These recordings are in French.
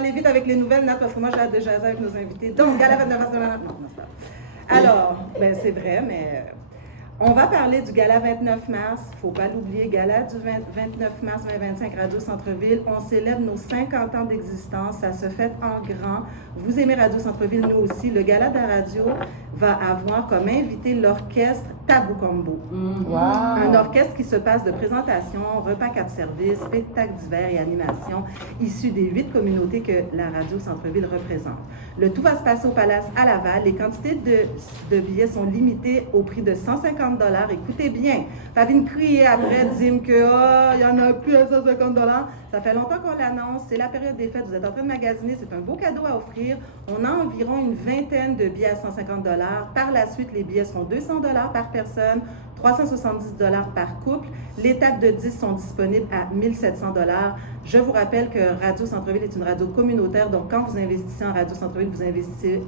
aller vite avec les nouvelles, Nat, parce que moi, j'ai hâte de jaser avec nos invités. Donc, Gala 29 mars de la... Non, c'est pas. Alors, c'est vrai, mais... On va parler du Gala 29 mars. Il ne faut pas l'oublier, Gala du 29 mars 2025, Radio Centre-Ville. On célèbre nos 50 ans d'existence. Ça se fait en grand. Vous aimez Radio Centre-Ville, nous aussi. Le Gala de la radio va avoir comme invité l'orchestre Tabou Combo. Wow. Un orchestre qui se passe de présentations, repas 4 services, spectacles divers et animations issus des 8 communautés que la Radio Centre-Ville représente. Le tout va se passer au Palace à Laval. Les quantités de billets sont limitées au prix de 150 $. Écoutez bien, Favine crier après, dire que il y en a plus à 150 $. Ça fait longtemps qu'on l'annonce, c'est la période des fêtes, vous êtes en train de magasiner, c'est un beau cadeau à offrir. On a environ une vingtaine de billets à 150 $. Par la suite, les billets seront 200 $ par personne, 370 $ par couple. Les tables de 10 sont disponibles à 1700 $. Je vous rappelle que Radio Centre-Ville est une radio communautaire, donc quand vous investissez en Radio Centre-Ville, vous investissez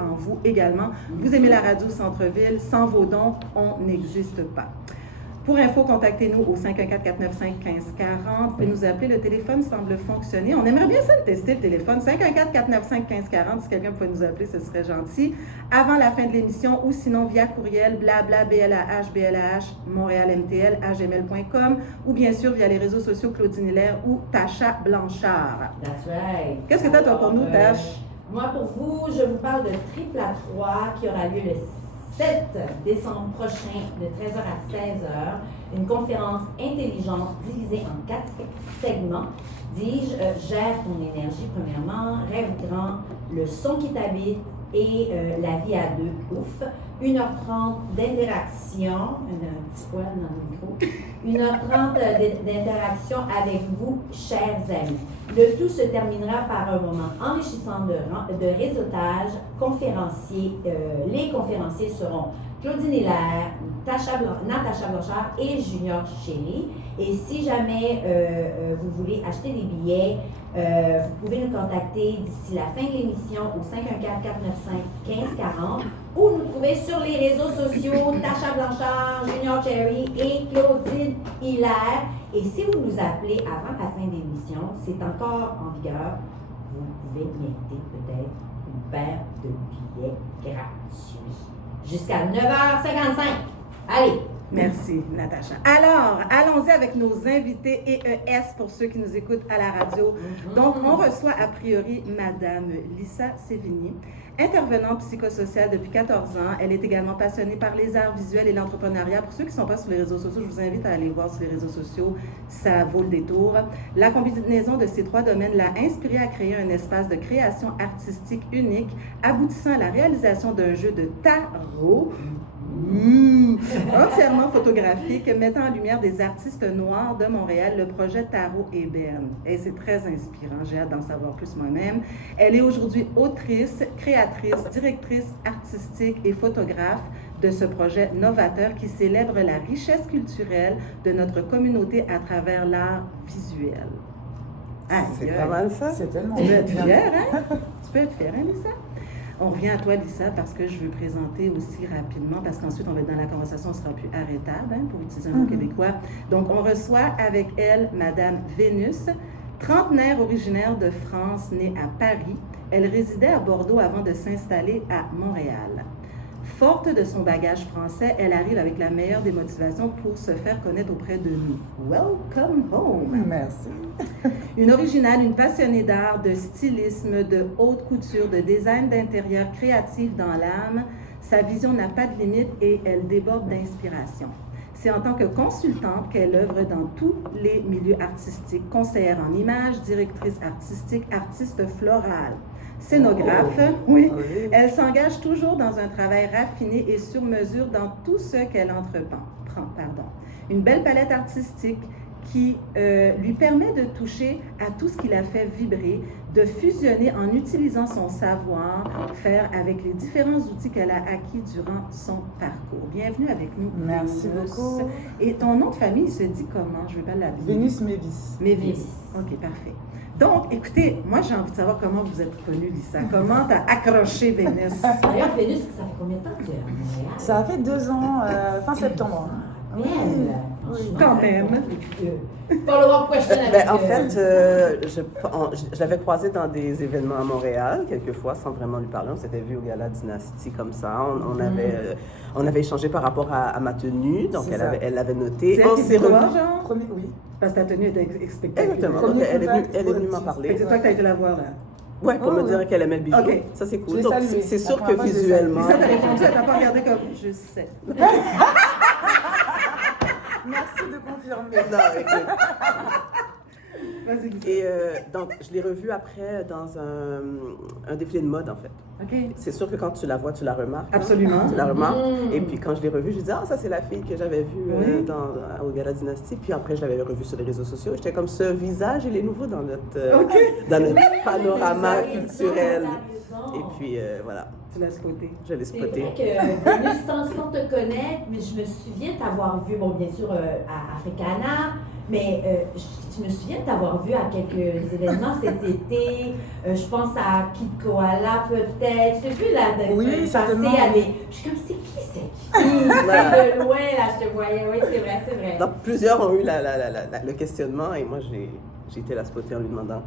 en vous également. Vous aimez la Radio Centre-Ville, sans vos dons, on n'existe pas. Pour info, contactez-nous au 514-495-1540. Vous pouvez nous appeler, le téléphone semble fonctionner. On aimerait bien ça le tester, le téléphone. 514-495-1540, si quelqu'un pouvait nous appeler, ce serait gentil. Avant la fin de l'émission ou sinon via courriel blabla@montréalmtl@gmail.com ou bien sûr via les réseaux sociaux Claudine Hilaire ou Tacha Blanchard. That's right. Qu'est-ce que tu as toi pour nous, Tache? Moi, pour vous, je vous parle de Triple à 3 qui aura lieu le 7 décembre prochain de 13h à 16h. Une conférence intelligente divisée en 4 segments. Dis-je, gère ton énergie premièrement, rêve grand, le son qui t'habite et la vie à deux, ouf. 1h30 d'interaction, un petit poil dans le micro, 1h30 d'interaction avec vous, chers amis. Le tout se terminera par un moment enrichissant de réseautage. Les conférenciers seront Claudine Hilaire, Natacha Blanchard et Junior Chéri. Et si jamais vous voulez acheter des billets, vous pouvez nous contacter d'ici la fin de l'émission au 514-495-1540 ou nous trouver sur les réseaux sociaux Natacha Blanchard, Junior Chéri et Claudine Hilaire. Et si vous nous appelez avant la fin de l'émission, c'est encore en vigueur, vous pouvez mériter peut-être une paire de billets gratuits. Jusqu'à 9h55. Allez! Merci, Natacha. Alors, allons-y avec nos invités EES pour ceux qui nous écoutent à la radio. Donc, on reçoit a priori Madame Lisa Sévigny, intervenante psychosociale depuis 14 ans. Elle est également passionnée par les arts visuels et l'entrepreneuriat. Pour ceux qui ne sont pas sur les réseaux sociaux, je vous invite à aller voir sur les réseaux sociaux. Ça vaut le détour. La combinaison de ces 3 domaines l'a inspirée à créer un espace de création artistique unique, aboutissant à la réalisation d'un jeu de tarot entièrement photographique, mettant en lumière des artistes noirs de Montréal, le projet Tarot Ébène. Et c'est très inspirant, j'ai hâte d'en savoir plus moi-même. Elle est aujourd'hui autrice, créatrice, directrice artistique et photographe de ce projet novateur qui célèbre la richesse culturelle de notre communauté à travers l'art visuel. C'est pas mal ça. C'est tellement Tu peux être fière, hein? Tu peux être fière, hein, Lisa? On revient à toi, Lisa, parce que je veux présenter aussi rapidement, parce qu'ensuite, on va être dans la conversation, on ne sera plus arrêtable, hein, pour utiliser un mot québécois. Donc, on reçoit avec elle Madame Vénus, trentenaire originaire de France, née à Paris. Elle résidait à Bordeaux avant de s'installer à Montréal. Forte de son bagage français, elle arrive avec la meilleure des motivations pour se faire connaître auprès de nous. Welcome home! Merci. Une originale, une passionnée d'art, de stylisme, de haute couture, de design d'intérieur créatif dans l'âme, sa vision n'a pas de limite et elle déborde d'inspiration. C'est en tant que consultante qu'elle œuvre dans tous les milieux artistiques, conseillère en images, directrice artistique, artiste florale. Scénographe, oui. Elle s'engage toujours dans un travail raffiné et sur mesure dans tout ce qu'elle entreprend. Une belle palette artistique qui lui permet de toucher à tout ce qui la fait vibrer, de fusionner en utilisant son savoir-faire avec les différents outils qu'elle a acquis durant son parcours. Bienvenue avec nous. Merci beaucoup. Et ton nom de famille se dit comment? Je ne vais pas l'habiller. Vénus Mévis. Mévis. OK, parfait. Donc, écoutez, moi, j'ai envie de savoir comment vous êtes connue, Lisa. Comment t'as accroché Vénus? D'ailleurs, Vénus, ça fait combien de temps que tu es à Montréal? Ça a fait 2 ans, fin septembre. Oui. franchement. Quand même. Follow-up question avec... En fait, je l'avais croisé dans des événements à Montréal, quelquefois, sans vraiment lui parler. On s'était vu au Gala Dynastie comme ça. On avait échangé par rapport à ma tenue, donc elle l'avait noté. C'est elle qui s'est revue, genre? Oui. Parce que ta tenue était spectaculaire. Exactement. Donc, elle est venue m'en parler. C'est toi que tu as été la voir, là. Ouais, pour me dire qu'elle aimait le bijou. Okay. Ça, c'est cool. Donc, c'est sûr que visuellement... Ça, t'as répondu, elle t'a pas regardé comme « je sais ». Merci de confirmer. Non, écoute. Vas-y. Et donc, je l'ai revue après dans un défilé de mode, en fait. OK. C'est sûr que quand tu la vois, tu la remarques. Absolument. Tu la remarques. Et puis, quand je l'ai revue, je dis « Ah, ça, c'est la fille que j'avais vue au Gala Dynastie. » Puis après, je l'avais revue sur les réseaux sociaux. J'étais comme, ce visage, il est nouveau dans notre panorama culturel. Et puis, voilà. Tu l'as spoté. Je l'ai spoté. C'est vrai que Vénus, sans te connaître, mais je me souviens t'avoir vu, bon, bien sûr, à Africana, mais je me souviens de t'avoir vu à quelques événements cet été. Je pense à Kid Koala, peut-être. Je t'ai vu là, oui, certainement. Je suis comme, c'est qui cette fille? De loin, là, je te voyais. Oui, c'est vrai. Donc, plusieurs ont eu le questionnement et moi, j'ai été la spotter en lui demandant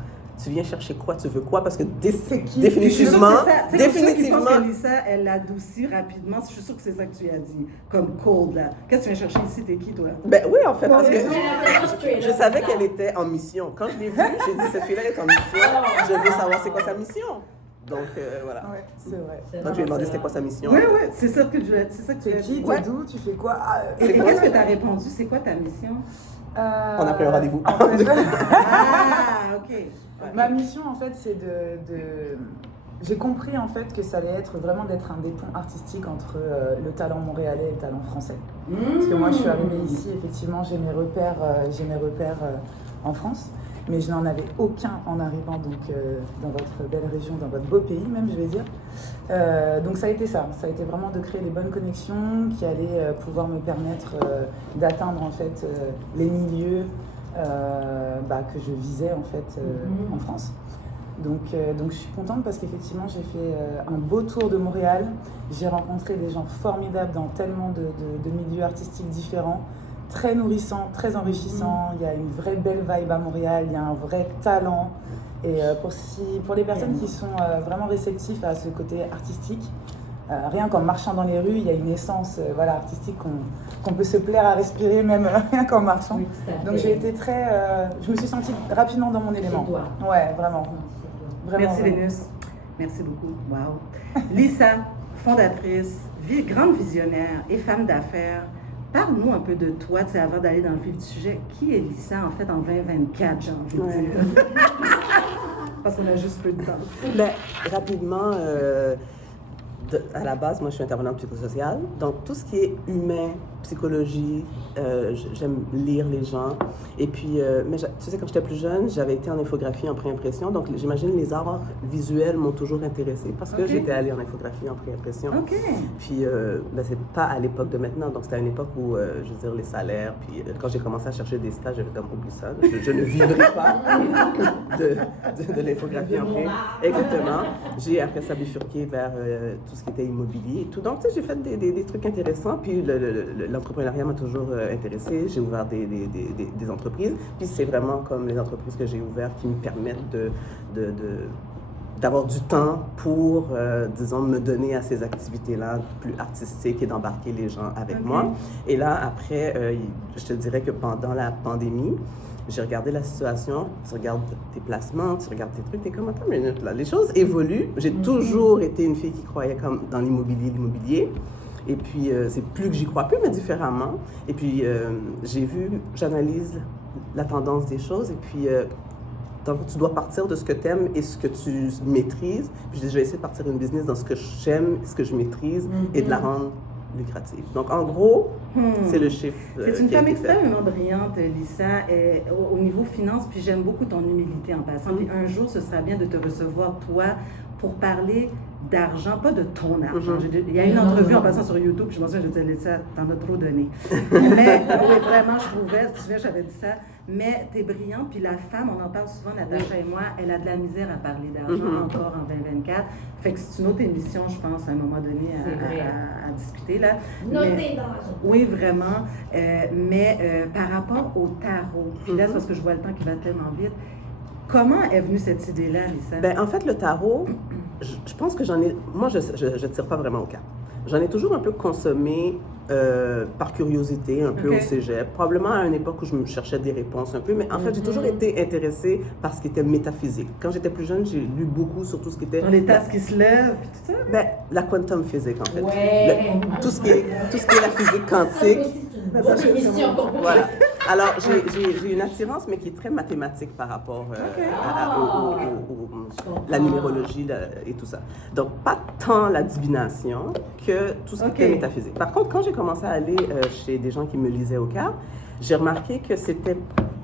tu viens chercher quoi, tu veux quoi, parce que définitivement, je pense que Lisa, elle l'adoucit rapidement. Je suis sûre que c'est ça que tu as dit, comme cold là. Qu'est-ce que tu viens chercher ici, t'es qui toi? Ben oui, en fait, parce que je savais qu'elle était en mission. Quand je l'ai vue, j'ai dit cette fille-là est en mission, je veux savoir c'est quoi sa mission. Donc voilà. Ouais, c'est vrai. Donc je lui ai demandé c'était quoi sa mission. Oui, c'est ça que tu as dit. T'es d'où, tu fais quoi? Et qu'est-ce que tu as répondu? C'est quoi ta mission? On a pris un rendez-vous. Ah, ok. Ma mission, en fait, c'est j'ai compris, en fait, que ça allait être vraiment d'être un des ponts artistiques entre le talent montréalais et le talent français. Parce que moi, je suis arrivée ici, effectivement, j'ai mes repères en France, mais je n'en avais aucun en arrivant donc, dans votre belle région, dans votre beau pays, même, je vais dire. Donc, ça a été ça. Ça a été vraiment de créer les bonnes connexions qui allaient pouvoir me permettre d'atteindre, en fait, les milieux que je visais en fait en France. Donc je suis contente parce qu'effectivement j'ai fait un beau tour de Montréal. J'ai rencontré des gens formidables dans tellement de milieux artistiques différents, très nourrissants, très enrichissants. Il y a une vraie belle vibe à Montréal, il y a un vrai talent. Et pour les personnes qui sont vraiment réceptives à ce côté artistique, rien qu'en marchant dans les rues, il y a une essence artistique qu'on peut se plaire à respirer même rien qu'en marchant. Oui, donc j'ai été je me suis sentie rapidement dans mon élément. Ouais, vraiment. Merci Vénus. Merci beaucoup. Wow. Lisa, fondatrice, grande visionnaire et femme d'affaires. Parle-nous un peu de toi, avant d'aller dans le vif du sujet. Qui est Lisa en fait en 2024, j'ai envie de dire? Parce qu'on a juste peu de temps. Ben, rapidement, à la base, moi je suis intervenante psychosociale, donc tout ce qui est humain, psychologie, j'aime lire les gens. Et puis, mais tu sais, quand j'étais plus jeune, j'avais été en infographie, en pré-impression, donc j'imagine les arts visuels m'ont toujours intéressée parce que j'étais allée en infographie, en pré-impression. Puis, c'est pas à l'époque de maintenant, donc c'était à une époque où, je veux dire, les salaires, puis quand j'ai commencé à chercher des stages, j'avais comme oublié ça, je ne vivrai pas de l'infographie en pré. Exactement. J'ai après ça bifurqué vers tout ce qui était immobilier et tout. Donc, tu sais, j'ai fait des trucs intéressants, puis l'entrepreneuriat m'a toujours intéressée. J'ai ouvert des entreprises. Puis c'est vraiment comme les entreprises que j'ai ouvertes qui me permettent d'avoir du temps pour, disons, me donner à ces activités-là plus artistiques et d'embarquer les gens avec moi. Et là, après, je te dirais que pendant la pandémie, j'ai regardé la situation, tu regardes tes placements, tu regardes tes trucs, t'es comme, attends une minute, là, les choses évoluent. J'ai toujours été une fille qui croyait comme dans l'immobilier. Et puis, c'est plus que j'y crois plus, mais différemment. Et puis, j'analyse la tendance des choses. Et puis, donc, tu dois partir de ce que tu aimes et ce que tu maîtrises. Puis, je vais essayer de partir une business dans ce que j'aime, ce que je maîtrise et de la rendre lucrative. Donc, en gros, c'est le chiffre. C'est une femme extrêmement brillante, Lisa, au niveau finance. Puis, j'aime beaucoup ton humilité en passant. Puis, un jour, ce sera bien de te recevoir, toi, pour parler d'argent, pas de ton argent. Il y a une entrevue en passant sur YouTube, je me souviens, je disais, Lisa, t'en as trop donné. Mais oui, vraiment, je trouvais, tu sais, j'avais dit ça, mais t'es brillante, puis la femme, on en parle souvent, Natacha et moi, elle a de la misère à parler d'argent encore en 2024. Fait que c'est une autre émission, je pense, à un moment donné, à discuter, là. Noter dans l'argent. Oui, Oui, vraiment. Mais par rapport au tarot, puis là, c'est parce que je vois le temps qui va tellement vite. Comment est venue cette idée-là, Lisa? Ben, en fait, le tarot, je pense que j'en ai... Moi, je ne tire pas vraiment aux cartes. J'en ai toujours un peu consommé par curiosité, un peu au cégep. Probablement à une époque où je me cherchais des réponses un peu. Mais en fait, j'ai toujours été intéressée par ce qui était métaphysique. Quand j'étais plus jeune, j'ai lu beaucoup sur tout ce qui était... Dans les tasses qui se lèvent, puis tout ça? Ben, la quantum physique, en fait. Ouais. Tout ce qui est la physique quantique. Bonne émission. Voilà. Alors, j'ai une attirance, mais qui est très mathématique par rapport à la numérologie et tout ça. Donc, pas tant la divination que tout ce qui était métaphysique. Par contre, quand j'ai commencé à aller chez des gens qui me lisaient aux cartes, j'ai remarqué que c'était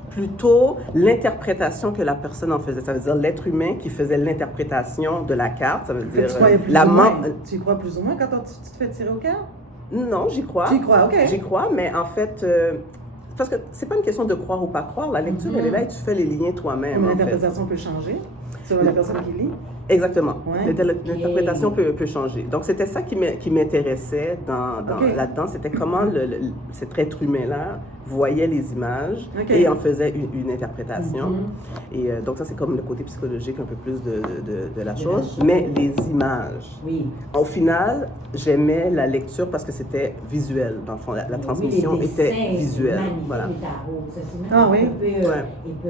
plutôt l'interprétation que la personne en faisait. Ça veut dire l'être humain qui faisait l'interprétation de la carte. Ça veut dire Tu y crois plus ou moins quand tu te fais tirer aux cartes? Non, j'y crois. Tu y crois, OK. J'y crois, mais en fait, parce que c'est pas une question de croire ou pas croire. La lecture, elle est là et tu fais les liens toi-même. Mais l'interprétation peut changer selon la personne qui lit. Exactement. Ouais. L'interprétation peut changer. Donc, c'était ça qui m'intéressait là-dedans. C'était comment cet être humain-là voyait les images et en faisait une interprétation. Et donc, ça, c'est comme le côté psychologique un peu plus de la chose. Mais les images. Oui. Au final, j'aimais la lecture parce que c'était visuel. Dans le fond, la transmission était visuelle. Voilà. Ah oui?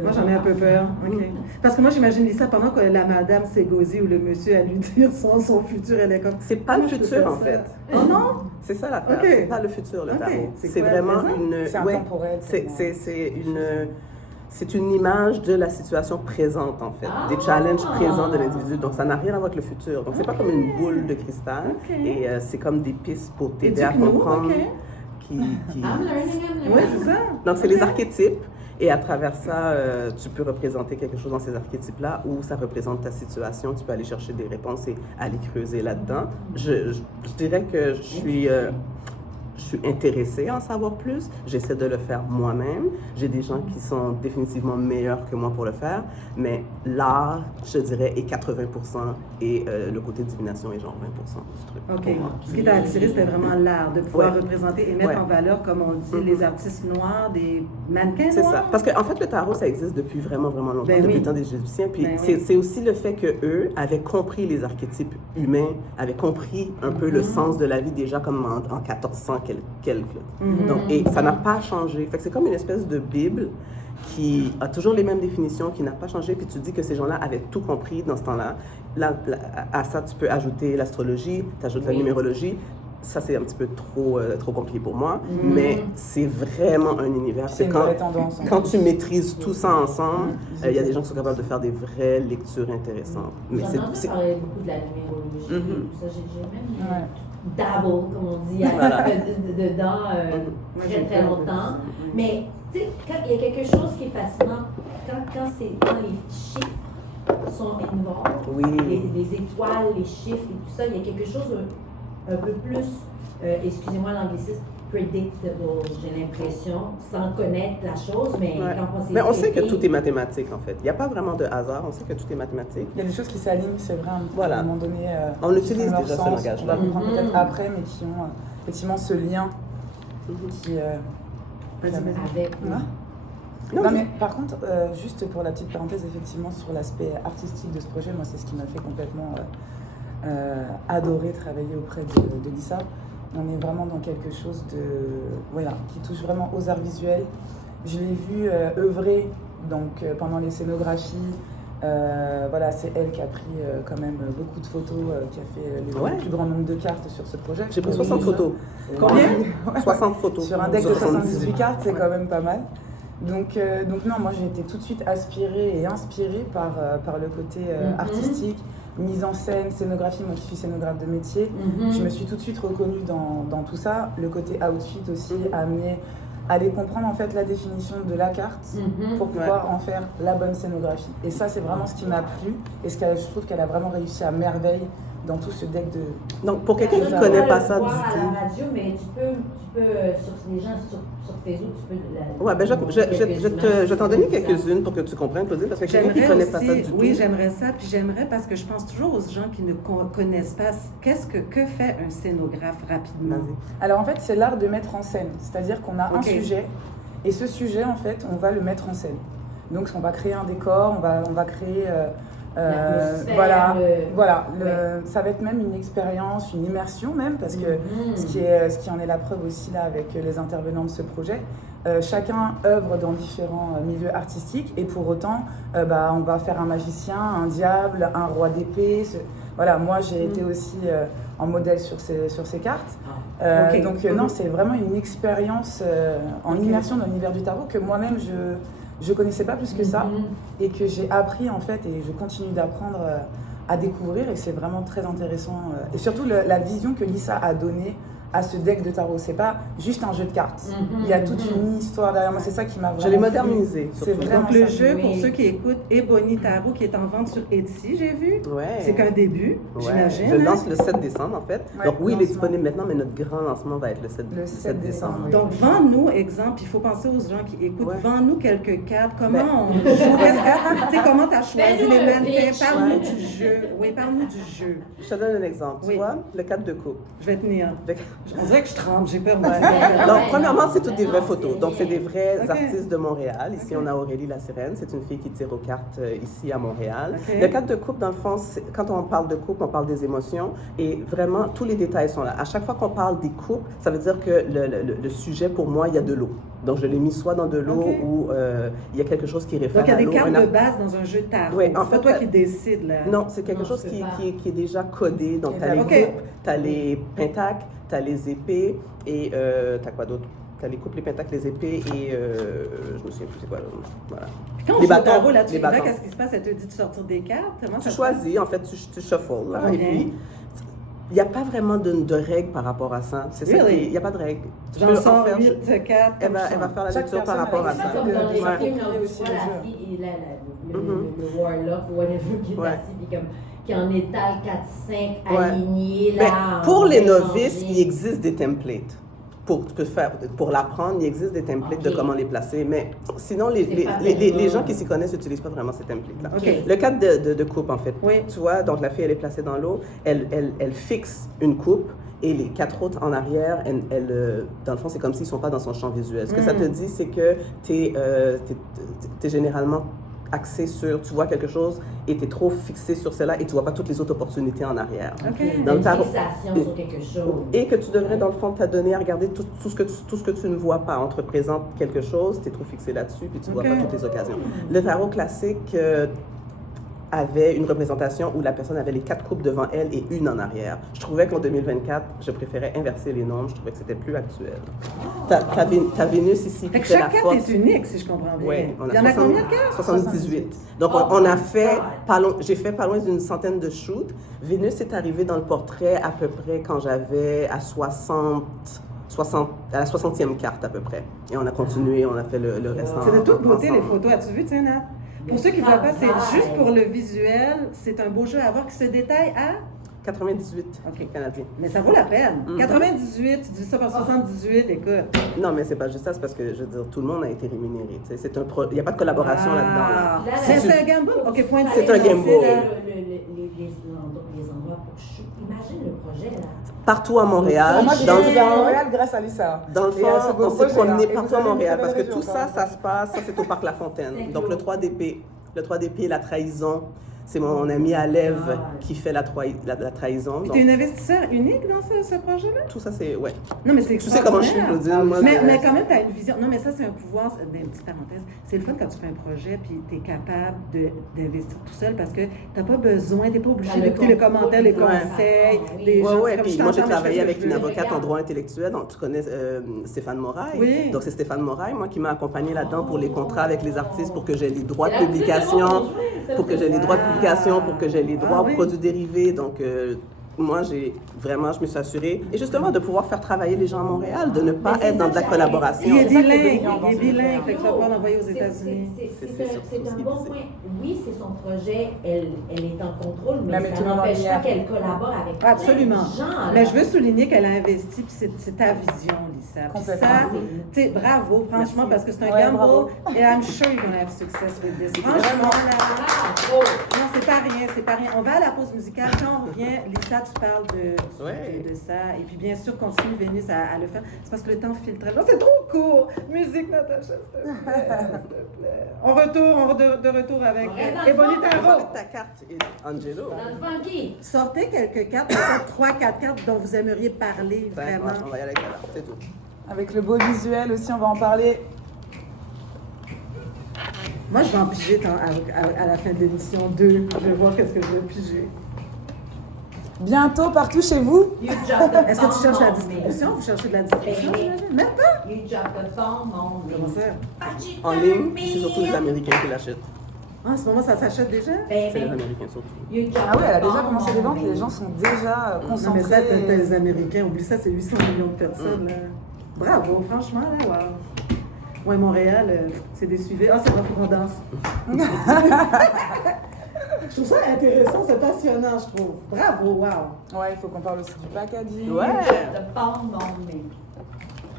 Moi, j'en ai un peu peur. Okay. Parce que moi, j'imagine Lisa, pendant que la madame Segosi ou le monsieur à lui dire son futur, elle est comme... C'est pas le futur, en fait. Oh non? C'est ça l'affaire. C'est pas le futur, le tarot. C'est vraiment une... C'est intemporel. C'est une image de la situation présente, en fait. Des challenges présents de l'individu. Donc, ça n'a rien à voir avec le futur. Donc, c'est pas comme une boule de cristal. Et c'est comme des pistes pour t'aider à comprendre qui... Oui, c'est ça. Donc, c'est les archétypes. Et à travers ça, tu peux représenter quelque chose dans ces archétypes-là où ça représente ta situation. Tu peux aller chercher des réponses et aller creuser là-dedans. Je dirais que je suis intéressée à en savoir plus. J'essaie de le faire moi-même. J'ai des gens qui sont définitivement meilleurs que moi pour le faire. Mais l'art, je dirais, est 80% et le côté divination est genre 20% du truc. OK. Ce qui t'a attiré, c'était vraiment l'art, de pouvoir représenter et mettre en valeur, comme on dit, les artistes noirs, des mannequins noirs. C'est ça. Parce qu'en fait, le tarot, ça existe depuis vraiment, vraiment longtemps, depuis le temps des Égyptiens. Puis c'est aussi le fait qu'eux avaient compris les archétypes humains, avaient compris un peu le sens de la vie déjà comme en 1400 quelques. Donc, et ça n'a pas changé. Fait que c'est comme une espèce de Bible qui a toujours les mêmes définitions, qui n'a pas changé, puis tu dis que ces gens-là avaient tout compris dans ce temps-là. Là, à ça, tu peux ajouter l'astrologie, tu ajoutes la numérologie. Ça, c'est un petit peu trop compliqué pour moi, mais c'est vraiment un univers. C'est une vraie tendance. Quand tu maîtrises tout ça ensemble, il y a des gens qui sont capables de faire des vraies lectures intéressantes. Mais c'est parler beaucoup de la numérologie, tout ça. J'ai même dabble, comme on dit, dedans très longtemps. Mais tu sais, il y a quelque chose qui est fascinant quand les chiffres sont involved, les étoiles, les chiffres et tout ça, il y a quelque chose un peu plus, excusez-moi l'anglicisme, predictable, j'ai l'impression, sans connaître la chose, mais quand on s'est... Mais on sait que tout est mathématique, en fait. Il n'y a pas vraiment de hasard, on sait que tout est mathématique. Il y a des choses qui s'alignent, c'est vrai, à un moment donné. On utilise déjà ce langage-là. On va comprendre peut-être après, mais qui ont effectivement ce lien qui... avec... Non, mais par contre, juste pour la petite parenthèse, effectivement, sur l'aspect artistique de ce projet, moi, c'est ce qui m'a fait complètement adorer travailler auprès de Lisa. On est vraiment dans quelque chose qui touche vraiment aux arts visuels. Je l'ai vu œuvrer donc, pendant les scénographies. C'est elle qui a pris quand même beaucoup de photos, qui a fait le plus grand nombre de cartes sur ce projet. J'ai pris 60 photos. Combien? 60 photos. Sur un deck de 78 cartes, c'est quand même pas mal. Donc non, moi j'ai été tout de suite aspirée et inspirée par le côté artistique, mise en scène, scénographie. Moi je suis scénographe de métier, je me suis tout de suite reconnue dans tout ça. Le côté outfit aussi, aller comprendre en fait la définition de la carte pour pouvoir en faire la bonne scénographie. Et ça c'est vraiment ce qui m'a plu et je trouve qu'elle a vraiment réussi à merveille dans tout ce deck de... Donc, pour quelqu'un qui Je ne connaît peux pas le ça du voir à tout. la radio, mais tu peux sur les gens sur Facebook, tu peux... Ouais, ben je vais t'en donner quelques-unes pour que tu comprennes, Claudine, parce que quelqu'un qui ne connaît pas ça du tout. Oui, j'aimerais ça, puis j'aimerais parce que je pense toujours aux gens qui ne connaissent pas que fait un scénographe rapidement. Vas-y. Alors en fait, c'est l'art de mettre en scène, c'est-à-dire qu'on a un Ok. sujet, et ce sujet, en fait, on va le mettre en scène. Donc on va créer un décor, on va créer... L'atmosphère, ça va être même une expérience, une immersion même, parce que ce qui en est la preuve aussi là avec les intervenants de ce projet, chacun œuvre dans différents milieux artistiques et pour autant, on va faire un magicien, un diable, un roi d'épée. Voilà, moi j'ai été aussi en modèle sur ces cartes. Ok. Donc non, c'est vraiment une expérience en immersion dans l'univers du tarot que moi-même je connaissais pas plus que ça et que j'ai appris en fait et je continue d'apprendre à découvrir et c'est vraiment très intéressant et surtout la vision que Lisa a donnée à ce deck de tarot. C'est pas juste un jeu de cartes. Il y a toute une histoire derrière moi. C'est ça qui m'a vraiment... Je l'ai modernisé. C'est vraiment Donc, le ça. jeu, pour Oui. ceux qui écoutent, Ebony Tarot, qui est en vente sur Etsy, j'ai vu. Ouais. C'est qu'un début, Ouais. j'imagine. Je hein? lance le 7 décembre, en fait. Ouais, Donc oui, il est lancement. disponible maintenant, mais notre grand lancement va être le 7 décembre. oui. Donc, vends-nous, exemple, il faut penser aux gens qui écoutent, Ouais. vends-nous quelques cartes. Comment on joue? Tu sais, comment tu as choisi Fais-nous les un mannequins? pitch. Parle-nous Ouais. du jeu. Oui, parle-nous du jeu. Je te donne un exemple. Oui. Tu vois, le 4 de coupe. Je vais tenir. Le- On dirait que je tremble, j'ai peur. Ouais. Ouais. Donc, premièrement, c'est toutes des vraies Non, photos. c'est Donc, c'est bien. des vrais Ok. artistes de Montréal. Ici, Ok. on a Aurélie La Sirène. C'est une fille qui tire aux cartes ici à Montréal. Ok. Le 4 de coupe, dans le fond, quand on parle de coupe, on parle des émotions. Et vraiment, tous les détails sont là. À chaque fois qu'on parle des coupes, ça veut dire que le sujet, pour moi, il y a de l'eau. Donc, je l'ai mis soit dans de l'eau Ok. ou il y a quelque chose qui réfère Donc, il y a à des l'eau. cartes Un de art- base dans un jeu de tarot. Oui, en C'est pas fait, toi qui décides, là. Non, c'est quelque Non, chose je peux qui, pas. qui est déjà codé. Donc, tu as les Ok. coupes, tu as les pentacles, tu as les épées et tu as quoi d'autre? Tu as les coupes, les pentacles, les épées et je me souviens plus c'est quoi. Voilà. Puis quand on Les joue au bâtons, tarot, là, tu les fais vrai, bâtons. qu'est-ce qui se passe? Elle te dit de sortir des cartes? Comment Tu ça se choisis, en fait, tu shuffles. Là, Ah, et bien. puis, il n'y a pas vraiment de règles par rapport à ça. C'est ça Really? qui- il n'y a pas de règles. Tu J'en peux en sors faire. 8 cartes. Elle va comme ça. faire la Chaque lecture par personne rapport à avec C'est ça. pas comme dans les Ouais. films, Ouais. on aussi voit le la jeu. fille, Mhm. le warlock ou whatever qui est Ouais. assis, puis comme, qui en étale 4-5 Ouais. alignés, Ben, là. pour en les rangée. novices, il existe des templates. Pour l'apprendre, il existe des templates de Ok. comment les placer. Mais sinon, C'est pas les tellement- gens qui s'y connaissent n'utilisent pas vraiment ces templates-là. OK. Le cadre de coupe, en fait. Oui. Tu vois, donc la fille, elle est placée dans l'eau, elle fixe une coupe et les 4 autres en arrière, dans le fond, c'est comme s'ils ne sont pas dans son champ visuel. Ce que ça te dit, c'est que tu es généralement axé sur, tu vois quelque chose et tu es trop fixé sur cela et tu vois pas toutes les autres opportunités en arrière. OK. Dans le Une tarot- fixation sur quelque chose. Et que tu devrais, dans le fond, t'adonner à regarder tout ce que tu ne vois pas. On te représente quelque chose, tu es trop fixé là-dessus, puis tu vois Ok. pas toutes les occasions. Le tarot classique avait une représentation où la personne avait les 4 coupes devant elle et une en arrière. Je trouvais qu'en 2024, je préférais inverser les nombres, je trouvais que c'était plus actuel. T'as Vénus ici Fait qui que fait la chaque carte force. est unique, si je comprends bien. Oui, on Il y en a 60 combien de cartes? 78. Donc, Oh on a my fait, God. j'ai fait pas loin d'une centaine de shoots. Vénus est arrivée dans le portrait à peu près quand j'avais à la 60e carte à peu près. Et on a continué, on a fait le reste C'est de toute beauté, les ensemble. photos. As-tu vu, tiens, Nat? Pour ceux qui ne voient pas, c'est juste pour le visuel. C'est un beau jeu à voir qui se détaille à... 98 OK. Canadiens. Mais ça vaut la peine. Mhm. 98, tu dis ça par 78, écoute. Non, mais c'est pas juste ça, c'est parce que, je veux dire, tout le monde a été rémunéré. Tu sais, il n'y a pas de collaboration là-dedans. Là. Là, C'est là, un gamble? OK, point de C'est un vue. gamble. Les endroits pour shoot. Imagine le projet, là. Partout à Montréal, Moi, j'ai dans le découvert fond, Montréal grâce à Lisa. Dans le Et à ce fond, beau on s'est projet-là. promené Et partout vous à avez une Montréal très parce que belle tout région, ça, quand ça se passe, ça c'est au Parc La Fontaine. C'est Donc cool. le 3 d'épée, la trahison, c'est mon ami Alev God. qui fait la trahison. Puis Donc, t'es un investisseur unique dans ce projet-là? tout ça, c'est, ouais. Non, mais c'est Tu sais comment je suis, extraordinaire. Claudine. Moi, Mais, je- mais quand même, tu as une vision. Non, mais ça, c'est un pouvoir. Une petite parenthèse. C'est le fun quand tu fais un projet puis tu es capable d'investir tout seul parce que tu n'as pas besoin, tu n'es pas obligé T'as le d'écouter les contrôle, commentaires, les ouais. conseils, Oui. des Ouais, gens. ouais, Comme puis je moi j'ai t'entends, mais je travaillé fais ce avec que une je veux. avocate en Regarde. droit intellectuel, donc tu connais Stéphane Moraille. Oui. Donc c'est Stéphane Moraille, moi, qui m'a accompagné là-dedans pour les contrats avec les artistes, pour que j'ai les droits de C'est la petite publication, raison pour jouer, pour que j'ai les droits de publication, pour que j'ai les droits Ah, aux oui. produits dérivés. Donc moi, je me suis assurée, et justement, de pouvoir faire travailler les gens à Montréal, de ne pas être dans de la collaboration. Il est ça que bilingue, les gens il est pensent bilingue, bien. fait que tu vas pouvoir l'envoyer aux États-Unis. C'est un bon point. Oui, c'est son projet, elle est en contrôle, mais Mais ça n'empêche pas qu'elle collabore avec plein de Absolument. gens. Mais je veux souligner qu'elle a investi, puis c'est ta vision, Lisa. Puis Complètement. ça, tu sais, bravo, franchement, parce que c'est un gamble, bravo. et I'm sure you're gonna have success with this. Franchement, là, Bravo! non, c'est pas rien, c'est pas rien. On va à la pause musicale. Quand on revient, Lisa, tu parles de ça. Et puis, bien sûr, continue, Vénus, à le faire. C'est parce que le temps file très bien. C'est trop court. Musique, Natacha, s'il te plaît. S'il te plaît. On retourne, de retour avec On reste dans le Ebony fond. Tarot. Avec ta carte, Angelo. Dans le funky. Sortez quelques cartes, peut-être 3-4 cartes dont vous aimeriez parler Ben, vraiment. on va y aller avec la carte, c'est tout. Avec le beau visuel aussi, on va en parler. Moi, je vais en piger à la fin de l'émission 2. Je vais voir qu'est-ce que je vais piger. Bientôt partout chez vous. You dropped the Est-ce que tu cherches la bomb on me. distribution? Vous cherchez de la distribution? Ben, j'imagine? Même pas? You dropped the bomb on me. Comment ça? En ligne, c'est surtout les Américains qui l'achètent. Ah, en ce moment, ça s'achète déjà? C'est les Baby, Américains surtout. you dropped Ah oui, elle a the déjà bomb commencé on les ventes, me. les gens sont déjà Non, concentrés. mais ça, t'as les Américains. Oublie ça, c'est 800 millions de personnes. Là. Bravo, franchement, là, wow. Ouais, Montréal, c'est des suivis. Ah, c'est vrai, faut qu'on danse. Je trouve ça intéressant, c'est passionnant, je trouve. Bravo, wow. Ouais, il faut qu'on parle aussi du packaging. Ouais. You dropped the bomb on me.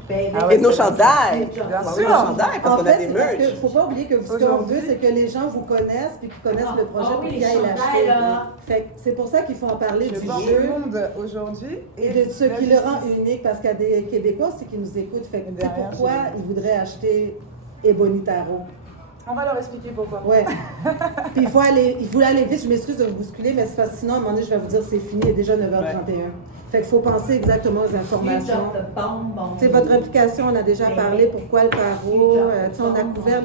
Baby. Ah ouais, Et nos c'est chandails. Bien Bien Oui, sûr. nos chandails, parce En qu'on a fait, des c'est parce que merch. faut pas oublier que ce qu'on Aujourd'hui. veut, c'est que les gens vous connaissent puis qu'ils connaissent le projet Ah oui, puis les qu'ils aillent chandails, l'acheter. là. Fait que c'est pour ça qu'il faut en parler Je du porte jeu le monde aujourd'hui. et de ce qui le rend unique parce qu'il y a des Québécois aussi qui nous écoutent. Fait que tu sais Derrière, pourquoi j'ai- ils voudraient acheter Ebony Tarot. On va leur expliquer pourquoi. Ouais. Puis il faut aller vite. Je m'excuse de vous bousculer, mais c'est parce que sinon, à un moment donné, je vais vous dire c'est fini, il est déjà 9h31. Fait qu'il faut penser exactement aux You informations. dropped the bomb on Tu sais, me. votre implication, on a déjà parlé, pourquoi le tarot. Tu sais, on a couvert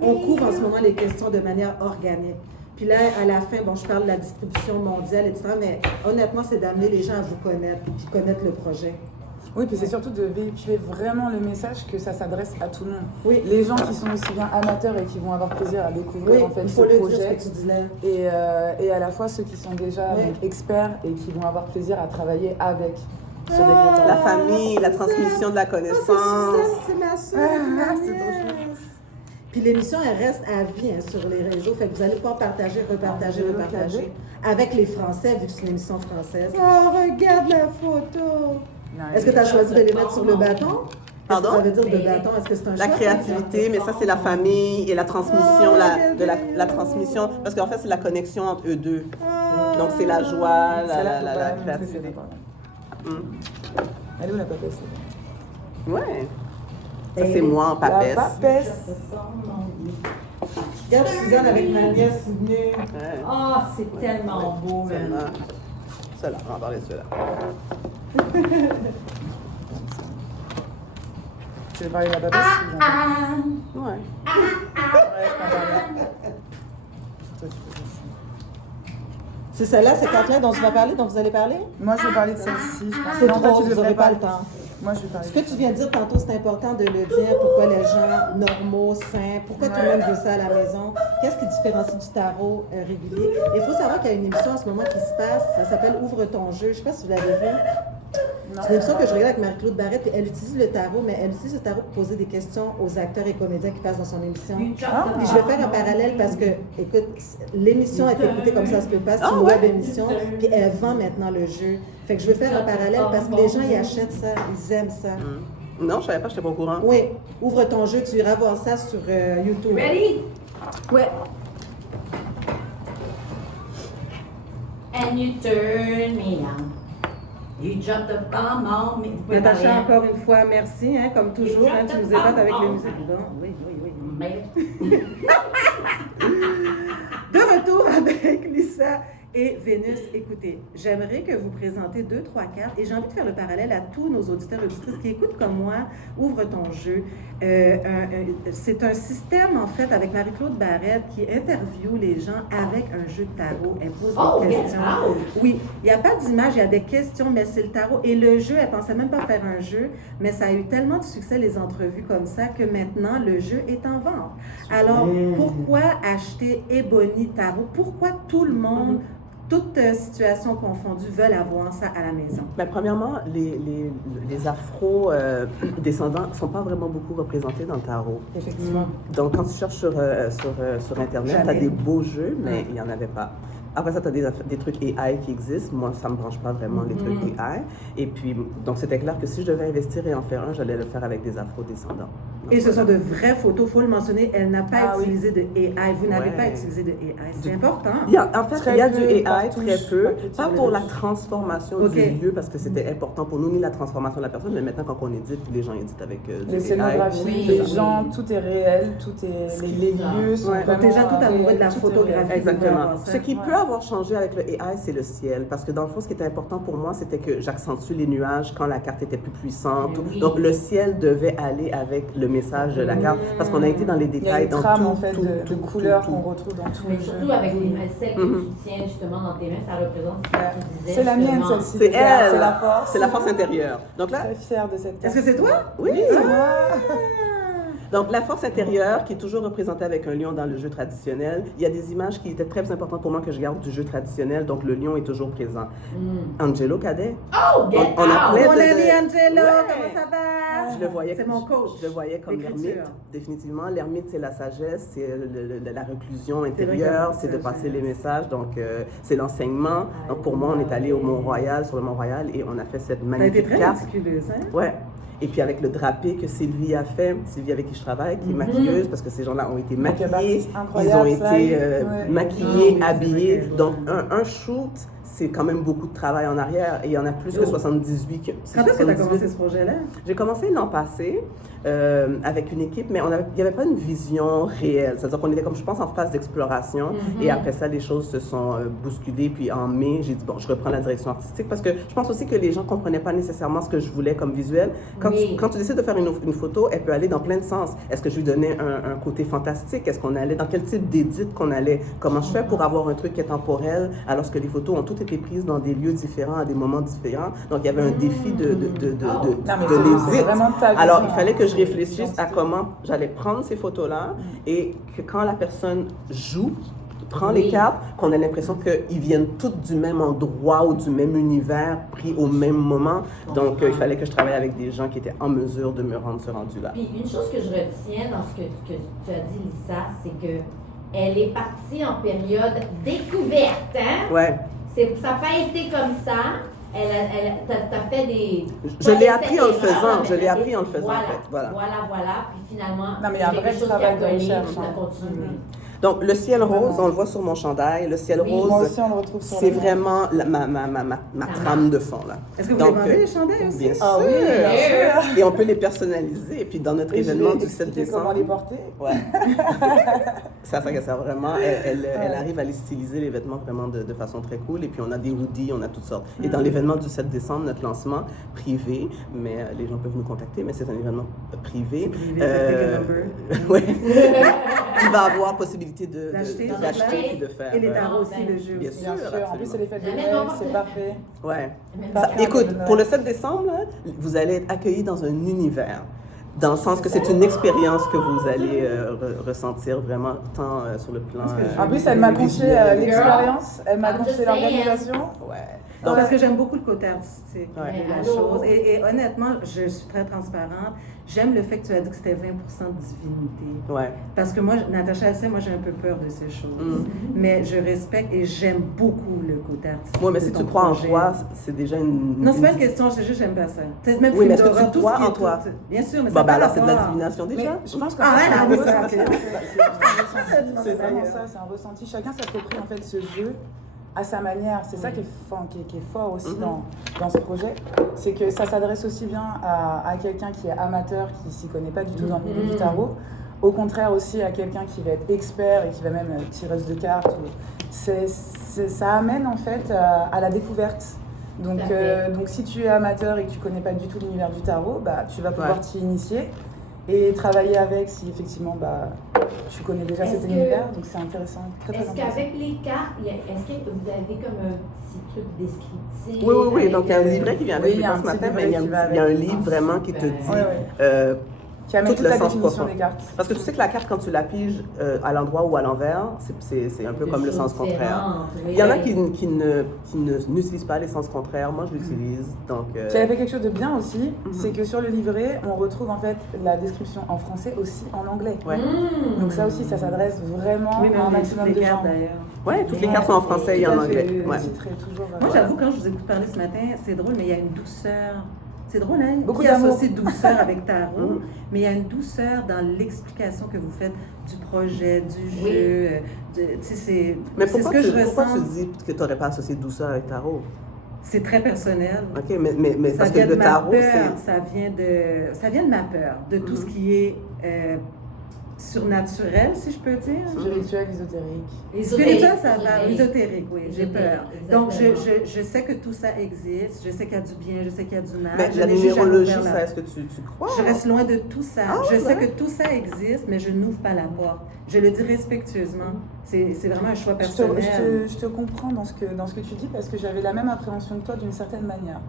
on couvre en ce moment les questions de manière organique. Puis là, à la fin, bon, je parle de la distribution mondiale, etc. Mais honnêtement, c'est d'amener les gens à vous connaître, puis connaître le projet. Oui, puis c'est surtout de véhiculer vraiment le message que ça s'adresse à tout le monde. Oui. Les gens qui sont aussi bien amateurs et qui vont avoir plaisir à découvrir Oui, en fait il ce faut le dire, projet. ce que tu dis là. Et à la fois ceux qui sont déjà Oui. donc, experts et qui vont avoir plaisir à travailler avec sur des Ah, gros La famille, la transmission de la Ah, connaissance. c'est ma soeur, Ah, c'est c'est trop nièce. Puis l'émission, elle reste à vie hein, sur les réseaux. Fait que vous allez pouvoir partager, repartager, Ah, repartager. Avec les Français, vu que c'est une émission française. Oh, regarde la photo! Non, Est-ce que tu as choisi de les mettre sur le bâton? Qu'est-ce que Pardon? ça veut dire de bâton? Est-ce que c'est un La choix? créativité, mais ça c'est la famille et la transmission, Oh, la transmission, parce qu'en fait c'est la connexion entre eux deux. Ah. Donc c'est la joie, Celle-là, faut pas la la montrer, créativité. c'est d'accord. Hum. Elle est où la papesse? Ouais. Ça c'est moi en La papesse. papesse. Drop the bomb on me. Regarde Suzanne avec ma nièce venue. Ouais. Ah, c'est tellement beau, man. Celle-là. Celle-là, on va parler de celle-là. Tu veux parler de la papesse? Ouais. Ouais, je peux en parler. Toi, tu peux faire ça. C'est celle-là, ces cartes-là dont tu vas parler, dont vous allez parler? Moi, je vais parler de celle-ci. Je pense. C'est Non, toi, trop, tu vous devrais n'aurez pas le temps. Moi, je vais parler. Ce que tu viens de dire tantôt, c'est important de le dire. Pourquoi les gens normaux, sains, pourquoi tout le monde veut ça à la maison? Qu'est-ce qui différencie du tarot régulier? Il faut savoir qu'il y a une émission en ce moment qui se passe, ça s'appelle Ouvre ton jeu. Je ne sais pas si vous l'avez vu. Non. C'est une émission que je regarde avec Marie-Claude Barrette, puis elle utilise le tarot, mais elle utilise le tarot pour poser des questions aux acteurs et comédiens qui passent dans son émission. You dropped Ah. the Puis je vais bomb faire un on parallèle parce que, écoute, l'émission est écoutée comme ça se peut pas, c'est Ah une ouais? web émission, puis elle vend maintenant le jeu. Fait que je vais faire un parallèle parce que les gens, ils achètent ça, ils aiment ça. Non, je savais pas, j'étais pas au courant. Oui, ouvre ton jeu, tu iras voir ça sur YouTube. Ready? Ouais. And you turn me on. You drop the bomb on me. Vous pouvez Natacha, parler, encore une fois, merci, hein, comme toujours, hein, tu nous épates avec les musiques. Bon, oui, oui, oui. Mais- De retour avec Lisa et Vénus. Écoutez, j'aimerais que vous présentez 2-3 cartes et j'ai envie de faire le parallèle à tous nos auditeurs et auditrices qui écoutent comme moi. Ouvre ton jeu. C'est un système, en fait, avec Marie-Claude Barrette qui interviewe les gens avec un jeu de tarot. Elle pose Oh, des get questions. out! Oui, il n'y a pas d'image, il y a des questions, mais c'est le tarot. Et le jeu, elle ne pensait même pas faire un jeu, mais ça a eu tellement de succès, les entrevues comme ça, que maintenant, le jeu est en vente. Alors, pourquoi acheter Ebony Tarot? Pourquoi tout le monde, toutes situations confondues, veulent avoir ça à la maison? Ben, premièrement, les afro-descendants ne sont pas vraiment beaucoup représentés dans le tarot. Effectivement. Donc, quand tu cherches sur Internet, tu as des beaux jeux, mais il n'y en avait pas. Après ça, tu as des trucs AI qui existent. Moi, ça ne me branche pas vraiment, les trucs AI. Et puis, donc, c'était clair que si je devais investir et en faire un, j'allais le faire avec des afro-descendants. Et ce sont de vraies photos, il faut le mentionner, elle n'a pas oui. utilisé de AI. Vous n'avez Ouais. pas utilisé de AI. C'est important. En fait, Très il y a du peu, AI par très touche, peu, pas petit pas pour la mélange. transformation Ok. du lieu, parce que c'était important pour nous, ni la transformation de la personne, mais maintenant, quand on édite, les gens éditent avec du Les AI. scénographies, Oui, les oui. gens, tout est réel, tout est les lieux sont Donc, vraiment déjà, tout amoureux de réels, la tout est photographie. réel. Exactement. Ça. Ce qui peut avoir changé avec le AI, c'est le ciel. Parce que dans le fond, ce qui était important pour moi, c'était que j'accentue les nuages quand la carte était plus puissante. Oui. Donc, le ciel devait aller avec le message de la carte. Parce qu'on a été dans les Il y a détails, une dans trame tout, en fait tout, de tout, couleurs tout, qu'on tout. retrouve dans tous Mais les jeux. surtout avec celle que tu tiens justement dans tes mains, ça représente ce que tu disais. C'est la mienne justement. celle-ci. C'est elle. C'est la force. C'est la force intérieure. Donc là, Très fière de cette Est-ce carte. que c'est toi? oui. C'est moi. Donc, la force intérieure, qui est toujours représentée avec un lion dans le jeu traditionnel, il y a des images qui étaient très importantes pour moi que je garde du jeu traditionnel, donc le lion est toujours présent. Angelo Cadet, Oh, get On a out! plein Mon de- ami Angelo, Ouais. comment ça va? je le voyais, C'est mon coach. Je le voyais comme d'écriture. l'ermite, définitivement. L'ermite, c'est la sagesse, c'est la reclusion vrai intérieure, que c'est de c'est passer sagesse. les messages, donc c'est l'enseignement. Donc, pour moi, on est allé au Mont-Royal, sur le Mont-Royal, et on a fait cette Ça a été magnifique très carte. méticuleuse, hein? Ouais. Et puis avec le drapé que Sylvie a fait, Sylvie avec qui je travaille, qui est maquilleuse, parce que ces gens-là ont été Make-up maquillés, artist ils ont incroyable, ça, été ouais. maquillés, Ah oui, c'est habillés. vrai que- Donc un shoot, c'est quand même beaucoup de travail en arrière. Et il y en a plus que 78. Quand est-ce que tu as 78. commencé ce projet-là? J'ai commencé l'an passé avec une équipe, mais il n'y avait pas une vision réelle. C'est-à-dire qu'on était, comme je pense, en phase d'exploration. Et après ça, les choses se sont bousculées. Puis en mai, j'ai dit, bon, je reprends la direction artistique parce que je pense aussi que les gens ne comprenaient pas nécessairement ce que je voulais comme visuel. Quand, Oui. quand tu décides de faire une photo, elle peut aller dans plein de sens. Est-ce que je lui donnais un côté fantastique? Est-ce qu'on allait dans quel type d'édit qu'on allait? Comment je fais pour avoir un truc qui est temporel alors que les photos ont toutes été prises dans des lieux différents, à des moments différents? Donc, il y avait un défi de Non, mais de c'est l'édit. vraiment ta Alors, vision, il fallait que je c'est réfléchisse à l'identité. comment j'allais prendre ces photos-là et que quand la personne joue, prend Oui. les cartes, qu'on ait l'impression qu'ils viennent toutes du même endroit ou du même univers, pris au même moment. Donc, il fallait que je travaille avec des gens qui étaient en mesure de me rendre ce rendu-là. Puis une chose que je retiens dans ce que tu as dit, Lisa, c'est que elle est partie en période découverte, hein? Ouais. Ça n'a pas été comme ça. T'as fait des... Je l'ai pas appris en le essais, faisant, erreurs, je l'ai mais appris en le faisant, voilà, en fait. Voilà. Voilà. Puis finalement, Non, mais il y a un c'est vrai quelque chose travail qui a de collé, recherche, puis t'as hein. continué. Donc, le ciel rose, Vraiment. on le voit sur mon chandail. Le ciel Oui. rose, Moi aussi, on le retrouve sur c'est le mien. vraiment ma trame de fond, là. Est-ce que vous Donc, les vendez, les chandails aussi? Bien sûr. Ah oui, bien sûr. Et on peut les personnaliser. Et puis, dans notre Et je événement vais du 7 expliquer décembre... comment les porter. Ouais. ça vraiment, elle arrive à les styliser les vêtements vraiment de façon très cool. Et puis on a des hoodies, on a toutes sortes. Et dans l'événement du 7 décembre, notre lancement privé, mais les gens peuvent nous contacter, mais c'est un événement privé. Privé, take a number. Ouais. Il va avoir possibilité D'acheter, d'acheter et de faire. Et les tarots aussi, le jeu Bien aussi. sûr. Bien sûr. En plus, c'est les fêtes de Jamais Noël, non, c'est parfait. Ouais. Parfait, Ça, écoute, de Noël. pour le 7 décembre, là, vous allez être accueillis dans un univers. Dans le sens que c'est une expérience que vous allez ressentir vraiment tant sur le plan. En plus, elle m'a confié visuel. l'expérience, elle m'a I'm confié just saying. l'organisation. Ouais. Non, Donc, parce que j'aime beaucoup le côté artistique Ouais. de la Allô? chose. Et honnêtement, je suis très transparente. J'aime le fait que tu as dit que c'était 20% de divinité. ouais. Parce que moi, Natacha elle sait, moi j'ai un peu peur de ces choses. Mais je respecte et j'aime beaucoup le côté artistique. Ouais, mais de si ton tu crois en projet. toi, c'est déjà une. Non, c'est pas une question, c'est juste j'aime pas ça. C'est même Oui, film mais est-ce que d'horreur, tu tout ce crois qui est en toi? tout- Bien sûr, mais Bon, ça ben n'a alors pas c'est de la rapport. divination déjà. Mais je pense que Ah, c'est ouais, un oui, ressenti. ça, ok. C'est C'est vraiment ça. ça, c'est un ressenti. Chacun s'approprie en fait ce jeu à sa manière. C'est ça qui est fort aussi dans ce projet. C'est que ça s'adresse aussi bien à quelqu'un qui est amateur, qui s'y connaît pas du tout dans le milieu du tarot. Au contraire aussi à quelqu'un qui va être expert et qui va même tireuse de cartes. Ça amène en fait à la découverte. Donc, Tout à fait. donc si tu es amateur et que tu connais pas du tout l'univers du tarot, bah, tu vas pouvoir Ouais. t'y initier et travailler avec si effectivement bah, tu connais déjà Est-ce cet que- univers. Donc c'est intéressant, très Est-ce intéressant. qu'avec les cartes, est-ce que vous avez comme un petit truc descriptif? Oui. avec, Donc il y a un livret qui vient avec. Oui, il y a je pense, un ce petit matin, mais livret il y a qui va il y a un avec. livre vraiment qui te dit. super. Ouais. qui amène Tout toute le la sens définition profond. des cartes. Parce que tu sais que la carte, quand tu la piges à l'endroit ou à l'envers, c'est un peu comme le sens contraire. Il y en a qui n'utilisent pas les sens contraires. Moi, je l'utilise. Donc, Tu avais fait quelque chose de bien aussi, c'est que sur le livret, on retrouve en fait la description en français aussi en anglais. Ouais. Donc ça aussi, ça s'adresse vraiment Oui, mais à un on a maximum toutes de les gens. cartes d'ailleurs. Ouais, toutes les cartes sont en français et Tout en à fait, anglais. le Ouais. titre est toujours... Moi, j'avoue, quand je vous écoute parler ce matin, c'est drôle, mais il y a une douceur. C'est drôle, hein? Beaucoup Qui d'amour. associe douceur avec tarot, mais il y a une douceur dans l'explication que vous faites du projet, du jeu. Tu sais, Mais c'est ce pourquoi, que je pourquoi ressens. tu dis que tu n'aurais pas associé douceur avec tarot? C'est très personnel. OK, mais Ça parce que vient de le ma tarot, peur, c'est... ça vient de ma peur, de tout ce qui est surnaturel, si je peux dire. Spirituel, ésotérique. Spirituel, ça va. Ésotérique, oui, j'ai Ésotérique, peur. Donc, exactement. je sais que tout ça existe. Je sais qu'il y a du bien, je sais qu'il y a du mal. Mais Je la n'ai juste jamais numérologie, ouvert la ça, est-ce que tu crois? Je reste loin de tout ça. Ah, je sais ouais. que tout ça existe, mais je n'ouvre pas la porte. Je le dis respectueusement. C'est vraiment un choix personnel. Je te comprends dans ce que tu dis parce que j'avais la même appréhension que toi d'une certaine manière.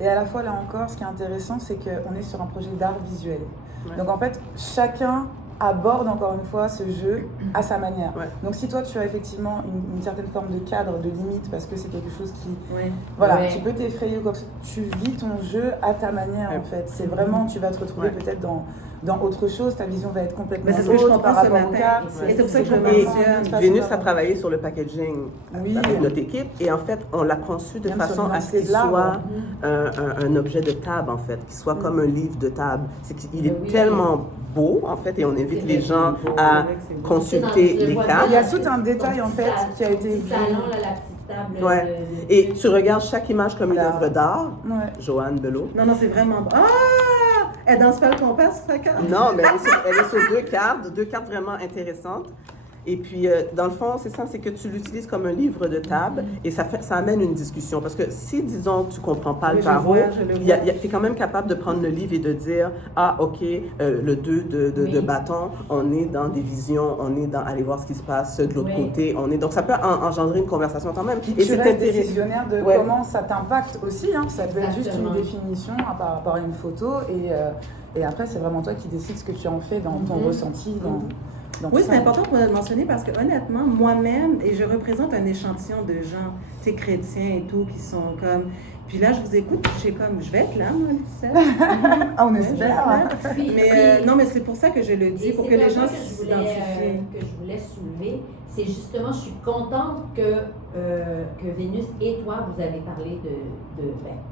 Et à la fois, là encore, ce qui est intéressant, c'est qu'on est sur un projet d'art visuel. Ouais. Donc en fait, chacun aborde encore une fois ce jeu à sa manière. Ouais. Donc si toi tu as effectivement une certaine forme de cadre, de limite, parce que c'est quelque chose qui, Oui. voilà, Ouais. qui peut t'effrayer ou quoi que ce soit, tu vis ton jeu à ta manière en fait. C'est vraiment, tu vas te retrouver Ouais. peut-être dans autre chose, ta vision va être complètement Mais c'est ce que je autre comprends par ce rapport aux matin. cartes. Et c'est pour ça que je le complètement mentionne. une autre façon Vénus a d'avoir. travaillé sur le packaging Oui. avec notre équipe et en fait, on l'a conçu de Même façon sur à ce l'identité qu'il de l'arbre. soit un objet de table en fait, qu'il soit comme un livre de table. C'est qu'il est Oui. tellement beau en fait et on invite C'est les vrai, gens c'est beau, à c'est vrai que c'est beau. consulter Je le les vois cartes. Il y a tout un détail, en fait, qui a été vu. vu. Salon, là, la petite table. Ouais. Et tu regardes chaque image comme une Voilà. œuvre d'art. Ouais. Joanne Belot. Non, c'est vraiment beau. Ah! Elle danse pas le compas sur sa carte? Non, mais elle est sur deux cartes vraiment intéressantes. Et puis, dans le fond, c'est ça, c'est que tu l'utilises comme un livre de table et ça amène une discussion. Parce que si, disons, tu comprends pas Oui, le je tarot, vois, je le vois. tu es quand même capable de prendre le livre et de dire, ah, OK, le 2 de Oui. bâton, on est dans des visions, on est dans aller voir ce qui se passe de l'autre Oui. côté. Donc, ça peut engendrer une conversation quand même. Puis Et tu c'est restes intéressant. décisionnaire de Ouais. comment ça t'impacte aussi. Hein. Ça peut être juste une Exactement. définition par rapport à une photo. Et après, c'est vraiment toi qui décides ce que tu en fais dans ton ressenti. Dans Oui, tout c'est ça. important pour le mentionner parce que honnêtement, moi-même, et je représente un échantillon de gens, tu sais, chrétiens et tout, qui sont comme... Puis là, je vous écoute, puis je suis comme, je vais être là, moi, Lucette. Ah, on Ouais, je vais espère. être Hein. là. Puis- Mais puis- non, mais c'est pour ça que je le dis, Et pour c'est que les un gens point que s'identifient. je voulais soulever, c'est justement, je suis contente que Vénus et toi, vous avez parlé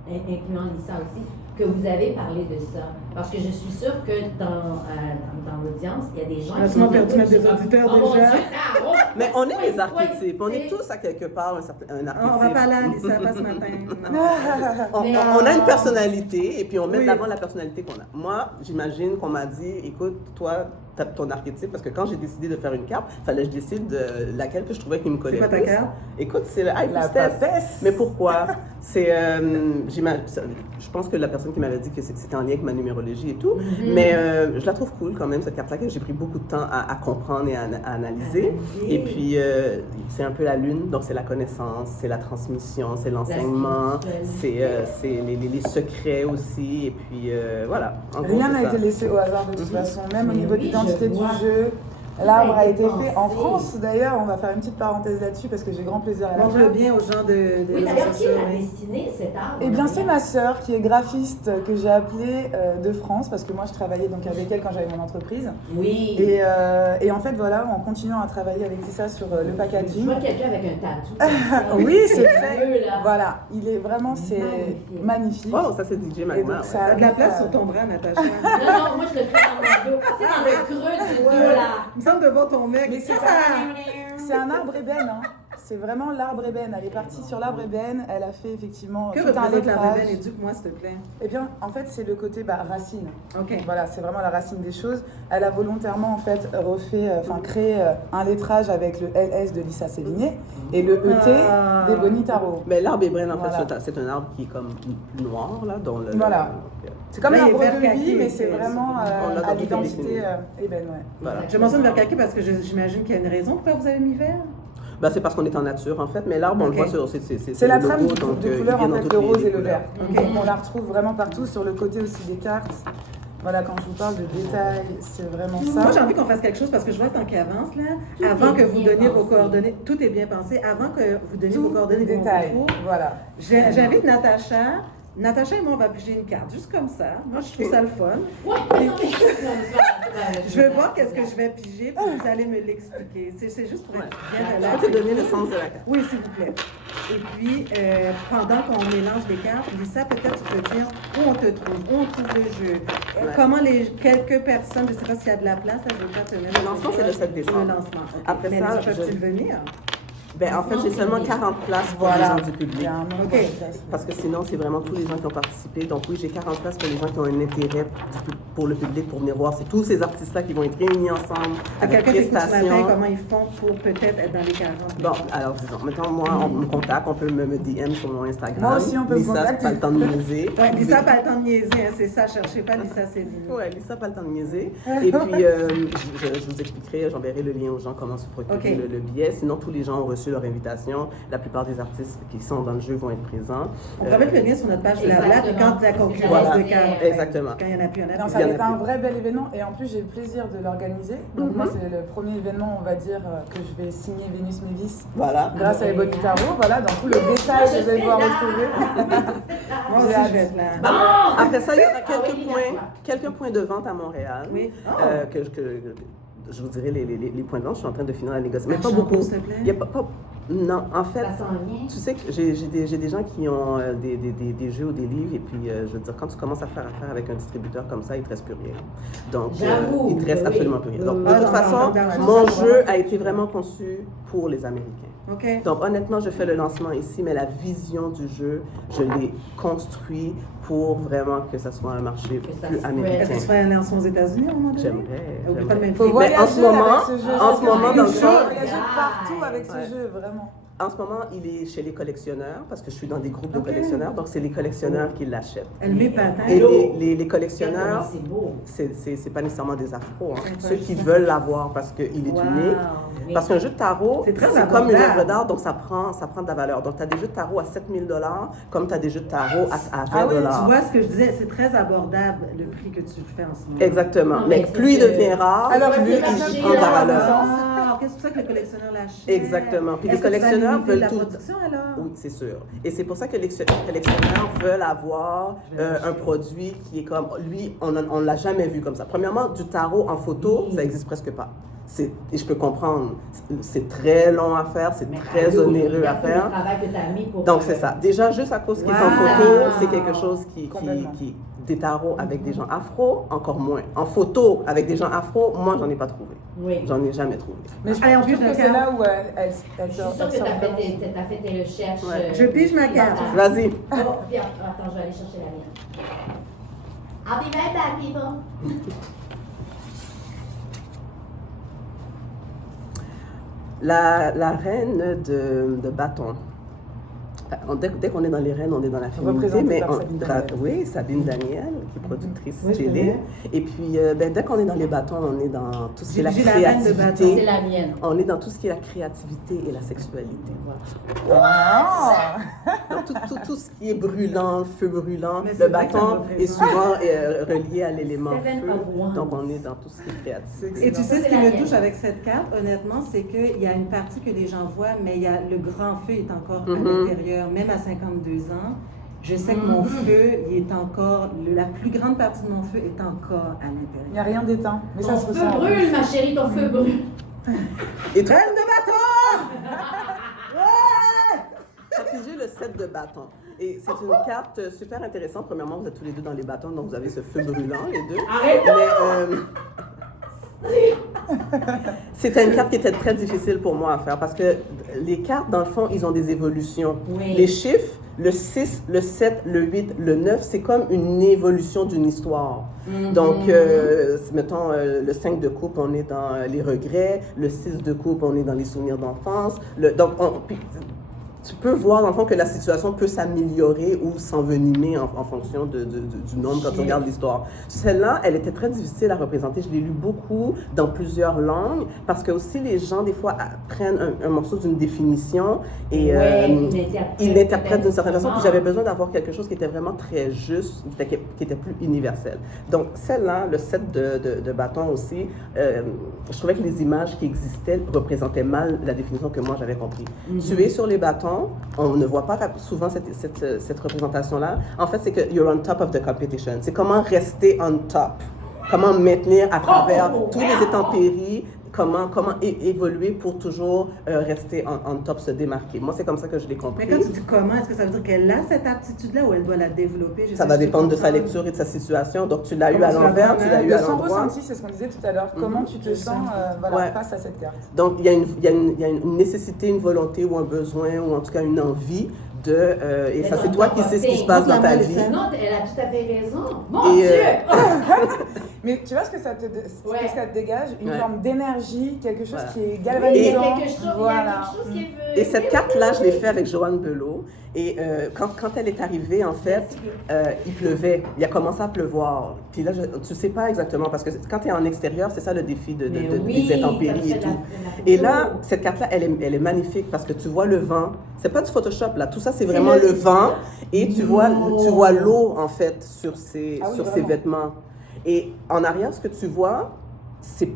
incluant Lisa aussi, que vous avez parlé de ça. Parce que je suis sûre que dans l'audience, il y a des gens On a souvent perdu mettre des auditeurs Oh mon déjà. Dieu, Mais on est Ouais, des archétypes. On est ouais. tous à quelque part un archétype. Ah, on va pas là, Lisa, pas ce matin. Non. On a une personnalité et puis on met Oui. de l'avant la personnalité qu'on a. Moi, j'imagine qu'on m'a dit, écoute, toi, t'as ton archétype, parce que quand j'ai décidé de faire une carte, il fallait que je décide de laquelle que je trouvais qui me collait C'est quoi ta plus. carte? Écoute, c'est le High La Priestess. papesse. Mais pourquoi? Je pense que la personne qui m'avait dit que c'était en lien avec ma numérologie et tout, mais je la trouve cool quand même, cette carte-là, que j'ai pris beaucoup de temps à comprendre et à analyser. Et puis, c'est un peu la lune, donc c'est la connaissance, c'est la transmission, c'est l'enseignement, c'est les secrets aussi, et puis voilà. En gros, Rien c'est n'a ça. été laissé au hasard de toute façon, même au Mais niveau de oui, l'identité je du vois. jeu. L'arbre Ça a a été été fait en pensé. France d'ailleurs, on va faire une petite parenthèse là-dessus parce que j'ai grand plaisir à la Montre-le faire. bien aux gens de Oui, réseaux d'ailleurs, qui sociaux. l'a oui. dessiné, cet arbre? Eh bien, c'est ma sœur qui est graphiste que j'ai appelée de France parce que moi je travaillais donc avec elle quand j'avais mon entreprise. Oui. Et en fait, voilà, en continuant à travailler avec Lisa sur le Je packaging. vois quelqu'un avec un tatou. comme ça. Oui, c'est Bleu, fait. là. Voilà, il est vraiment, c'est Magnifique. magnifique. Oh, ça c'est DJ Et Magma. donc, ouais. ça T'as de la place arrive, sur ton bras, Natacha. Non, non, moi je le fais dans mon dos. C'est dans le creux du dos, là. Il me semble de voir ton mec. Mais c'est C'est un arbre ébène, hein. C'est vraiment l'arbre ébène. Elle est partie sur l'arbre ébène. Elle a fait effectivement Que tout un représente la lettrage. rebelle? Éduque-moi, s'il te plaît. Eh bien, en fait, c'est le côté racine. OK. Voilà, c'est vraiment la racine des choses. Elle a volontairement en fait créé un lettrage avec le LS de Lisa Sévigné et le ET Ah. des Bonnie Tarot. Mais l'arbre ébène, en fait, Voilà. c'est un arbre qui est comme noir, là, dont le... Voilà. C'est comme Là, un il est arbre vert de vie, kaki, mais c'est c'est- vraiment on l'a dans à toutes les l'identité définitions. ébène, ouais. Voilà. Je mentionne vert kaki parce que j'imagine qu'il y a une raison pourquoi vous avez mis vert. Ben, c'est parce qu'on est en nature, en fait, mais l'arbre, on Ok. le voit sur... C'est la le trame logo, de donc, il couleurs vient en dans fait, toutes le les rose et le couleurs. vert. Ok. Donc on la retrouve vraiment partout sur le côté aussi des cartes. Voilà, quand je vous parle de détails, c'est vraiment ça. Moi, j'ai envie qu'on fasse quelque chose parce que je vois le temps qui avance, là. Avant que vous donniez vos coordonnées, tout est bien pensé. Avant que vous donniez vos coordonnées de mon détail, concours, voilà. j'invite Natacha. Natacha et moi, on va piger une carte, juste comme ça. Moi, je trouve ça le fun. Ouais, mais non, mais Je vais voir qu'est-ce que je vais piger, puis vous allez me l'expliquer. C'est juste pour être bien Je relax. peux te donner le sens de la carte. Oui, s'il vous plaît. Et puis, pendant qu'on mélange les cartes, Lisa, peut-être tu peux dire où on te trouve, où on trouve le jeu, comment quelques personnes, je ne sais pas s'il y a de la place, là, je ne vais pas te mettre. Le lancement, c'est le 7 décembre. Le lancement. Okay. Après mais ça, peuvent-ils venir? Ben, en fait, j'ai seulement 40 places pour Voilà. les gens du public. Il y a un nombre Ok. de places. Parce que sinon, c'est vraiment tous les gens qui ont participé. Donc oui, j'ai 40 places pour les gens qui ont un intérêt pour le public pour venir voir. C'est tous ces artistes-là qui vont être réunis ensemble avec Quelqu'un qui écoute ce matin, prestations. comment ils font pour peut-être être dans les 40? Bon, alors disons, maintenant, moi, on me contacte, on peut me DM sur mon Instagram. Moi aussi, on peut me Lisa, contacter. pas le temps de niaiser. Ouais, Lisa, pas le temps de niaiser, hein, c'est ça, cherchez pas Lisa, c'est vous. Ouais, Lisa, pas le temps de niaiser. Et puis, je vous expliquerai, j'enverrai le lien aux gens comment se procurer Ok. le billet. Sinon, tous les gens ont reçu leur invitation. La plupart des artistes qui sont dans le jeu vont être présents. On peut mettre le lien sur notre page de la blague quand la concurrence Voilà. de cartes. Exactement. Quand il n'y en a plus, il y en a Non, plus. ça Il y en va a être un plus. vrai bel événement et en plus j'ai le plaisir de l'organiser. Donc moi c'est le premier événement, on va dire, que je vais signer Vénus Mévis Voilà. grâce à Ebony Tarot. Voilà, dans tout le détail que je vais pouvoir retrouver. Moi aussi, je vais être là. Bon! Après ça, il y aura Ah oui, quelques points de vente à Montréal. Oui. Que je vous dirai les points de vente. Je suis en train de finir la négociation. Mais Un pas shampoo, beaucoup. s'il te plaît. Il y a pas- non, en fait, Ça s'en vient. tu sais que j'ai des gens qui ont des jeux ou des livres. Et puis, je veux dire, quand tu commences à faire affaire avec un distributeur comme ça, il ne te reste plus rien. Donc, J'avoue, il ne te reste oui. absolument plus rien. Donc, de Ah, toute non, façon, non, non, non, mon non, jeu non. a été vraiment conçu pour les Américains. OK. Donc, honnêtement, je fais le lancement ici, mais la vision du jeu, je l'ai construit pour vraiment que ça soit un marché Que ça plus se américain. Est-ce que tu ferais un lancement aux États-Unis à un moment donné? J'aimerais. Oublie pas de j'aimerais. Faut m'inviter. voyager en ce moment- avec ce jeu. en ce moment, dans le Faut jeu- voyager partout avec ce Ouais. jeu, vraiment. En ce moment, il est chez les collectionneurs, parce que je suis dans des groupes de Ok. collectionneurs, donc c'est les collectionneurs qui l'achètent. Elle met patin. Et Hello. les collectionneurs, C'est beau. c'est pas nécessairement des afros, hein. C'est pas Ceux qui juste- veulent l'avoir parce qu'il est Wow. unique. Oui. Parce qu'un jeu de tarot, C'est très c'est comme une abordable. œuvre d'art, donc ça prend de la valeur. Donc, tu as des jeux de tarot à 7 000 $, comme tu as des jeux de tarot à 20 Ah oui, Tu vois ce que je disais, c'est très abordable le prix que tu fais en ce moment. Exactement. Non, mais mais plus il c'est- devient rare, Alors, plus c'est il marché, prend de la là, valeur. Ah, c'est pour ça que le collectionneur l'achète. Exactement. Puis les Est-ce que tu vas collectionneurs limiter veulent la tout. production alors? Oui, c'est sûr. Et c'est pour ça que les collectionneurs veulent avoir un produit qui est comme... Lui, on ne l'a jamais vu comme ça. Premièrement, du tarot en photo, ça n'existe presque pas. Et je peux comprendre. C'est très long à faire, c'est Mais très allô, onéreux à regarde tout le faire. travail que t'as mis pour Donc, c'est ça. Déjà, juste à cause qu'il est en Wow. photo, c'est quelque chose Complètement. des tarots avec des gens afro, encore moins. En photo, avec des gens afro, moi, j'en ai pas trouvé. Oui. J'en ai jamais trouvé. Mais je Allez, on trouve pige que la c'est carte. là où elle Je suis sûre que sort t'as vraiment. fait tes recherches. Ouais. Je pige ma carte. Vas-y. Oh, puis, attends, je vais aller chercher la mienne. I'll be right back, people. La reine de bâton. Dès qu'on est dans les reines, on est dans la féminité. Représentée par Sabine Daniel. Oui, Sabine Daniel, qui est productrice Oui, je télé. connais. Et puis, dès qu'on est dans les bâtons, on est dans tout ce qui est la J'ai la reine de C'est créativité. la mienne. On est dans tout ce qui est la créativité et la sexualité. Ah. Donc, tout ce qui est brûlant, le feu brûlant, Mais c'est le vrai que ça bâton me est représente. souvent relié à l'élément Seven feu. of Wands. Donc, on est dans tout ce qui est créatif. Et tu sais, ce C'est qui la me mienne. touche avec cette carte, honnêtement, c'est qu'il y a une partie que les gens voient, mais il y a le grand feu est encore à Mhm. l'intérieur, même à 52 ans. Je sais que mon feu, il est encore, la plus grande partie de mon feu est encore à Il n'y l'intérieur. a rien d'éteint. Mais ça Ton se feu ressent. brûle, ma chérie, ton feu brûle. Et toi, Reine de bâton! tu as pigé le 7 de bâton. Et c'est une carte super intéressante. Premièrement, vous êtes tous les deux dans les bâtons, donc vous avez ce feu brûlant, les deux. Arrête! C'était une carte qui était très difficile pour moi à faire parce que les cartes, dans le fond, ils ont des évolutions. Oui. Les chiffres, le 6, le 7, le 8, le 9, c'est comme une évolution d'une histoire. Donc, mettons, le 5 de coupe, on est dans les regrets. Le 6 de coupe, on est dans les souvenirs d'enfance. Donc, puis, tu peux voir dans le fond que la situation peut s'améliorer ou s'envenimer en fonction du nombre quand tu regardes l'histoire. Celle-là, elle était très difficile à représenter. Je l'ai lu beaucoup dans plusieurs langues parce que aussi les gens, des fois, prennent un morceau d'une définition et ils l'interprètent d'une certaine façon. Puis j'avais besoin d'avoir quelque chose qui était vraiment très juste, qui était plus universel. Donc celle-là, le set de bâtons aussi, je trouvais que les images qui existaient représentaient mal la définition que moi j'avais compris. Tuer sur les bâtons, on ne voit pas souvent cette représentation-là. En fait, c'est que you're on top of the competition. C'est comment rester on top, comment maintenir à travers tous les intempéries, comment évoluer pour toujours rester on top, se démarquer. Moi, c'est comme ça que je l'ai compris. Mais quand tu dis comment, est-ce que ça veut dire qu'elle a cette aptitude-là ou elle doit la développer? Ça va dépendre de sa lecture et de sa situation. Donc, tu l'as eu à l'envers, tu l'as eu à l'endroit. De son ressenti, c'est ce qu'on disait tout à l'heure. Comment tu te sens face à cette carte? Donc, il y a une nécessité, une volonté ou un besoin ou en tout cas une envie et ça, c'est toi qui sais ce qui se passe dans ta vie. Non, elle a tout à fait raison. Mon Dieu! Mais tu vois ce que ça te dégage? Une forme d'énergie, quelque chose qui est galvanisant. Il y a quelque chose qui est... Et cette carte-là, je l'ai fait avec Joanne Belot. Et quand elle est arrivée, en fait, il pleuvait. Il a commencé à pleuvoir. Puis là, tu sais pas exactement, parce que quand tu es en extérieur, c'est ça le défi des intempéries et tout. Et là, cette carte-là, elle est magnifique parce que tu vois le vent. C'est pas du Photoshop, là. Tout ça, c'est vraiment le vent. Et tu vois l'eau, en fait, sur ses vêtements. Et en arrière, ce que tu vois, c'est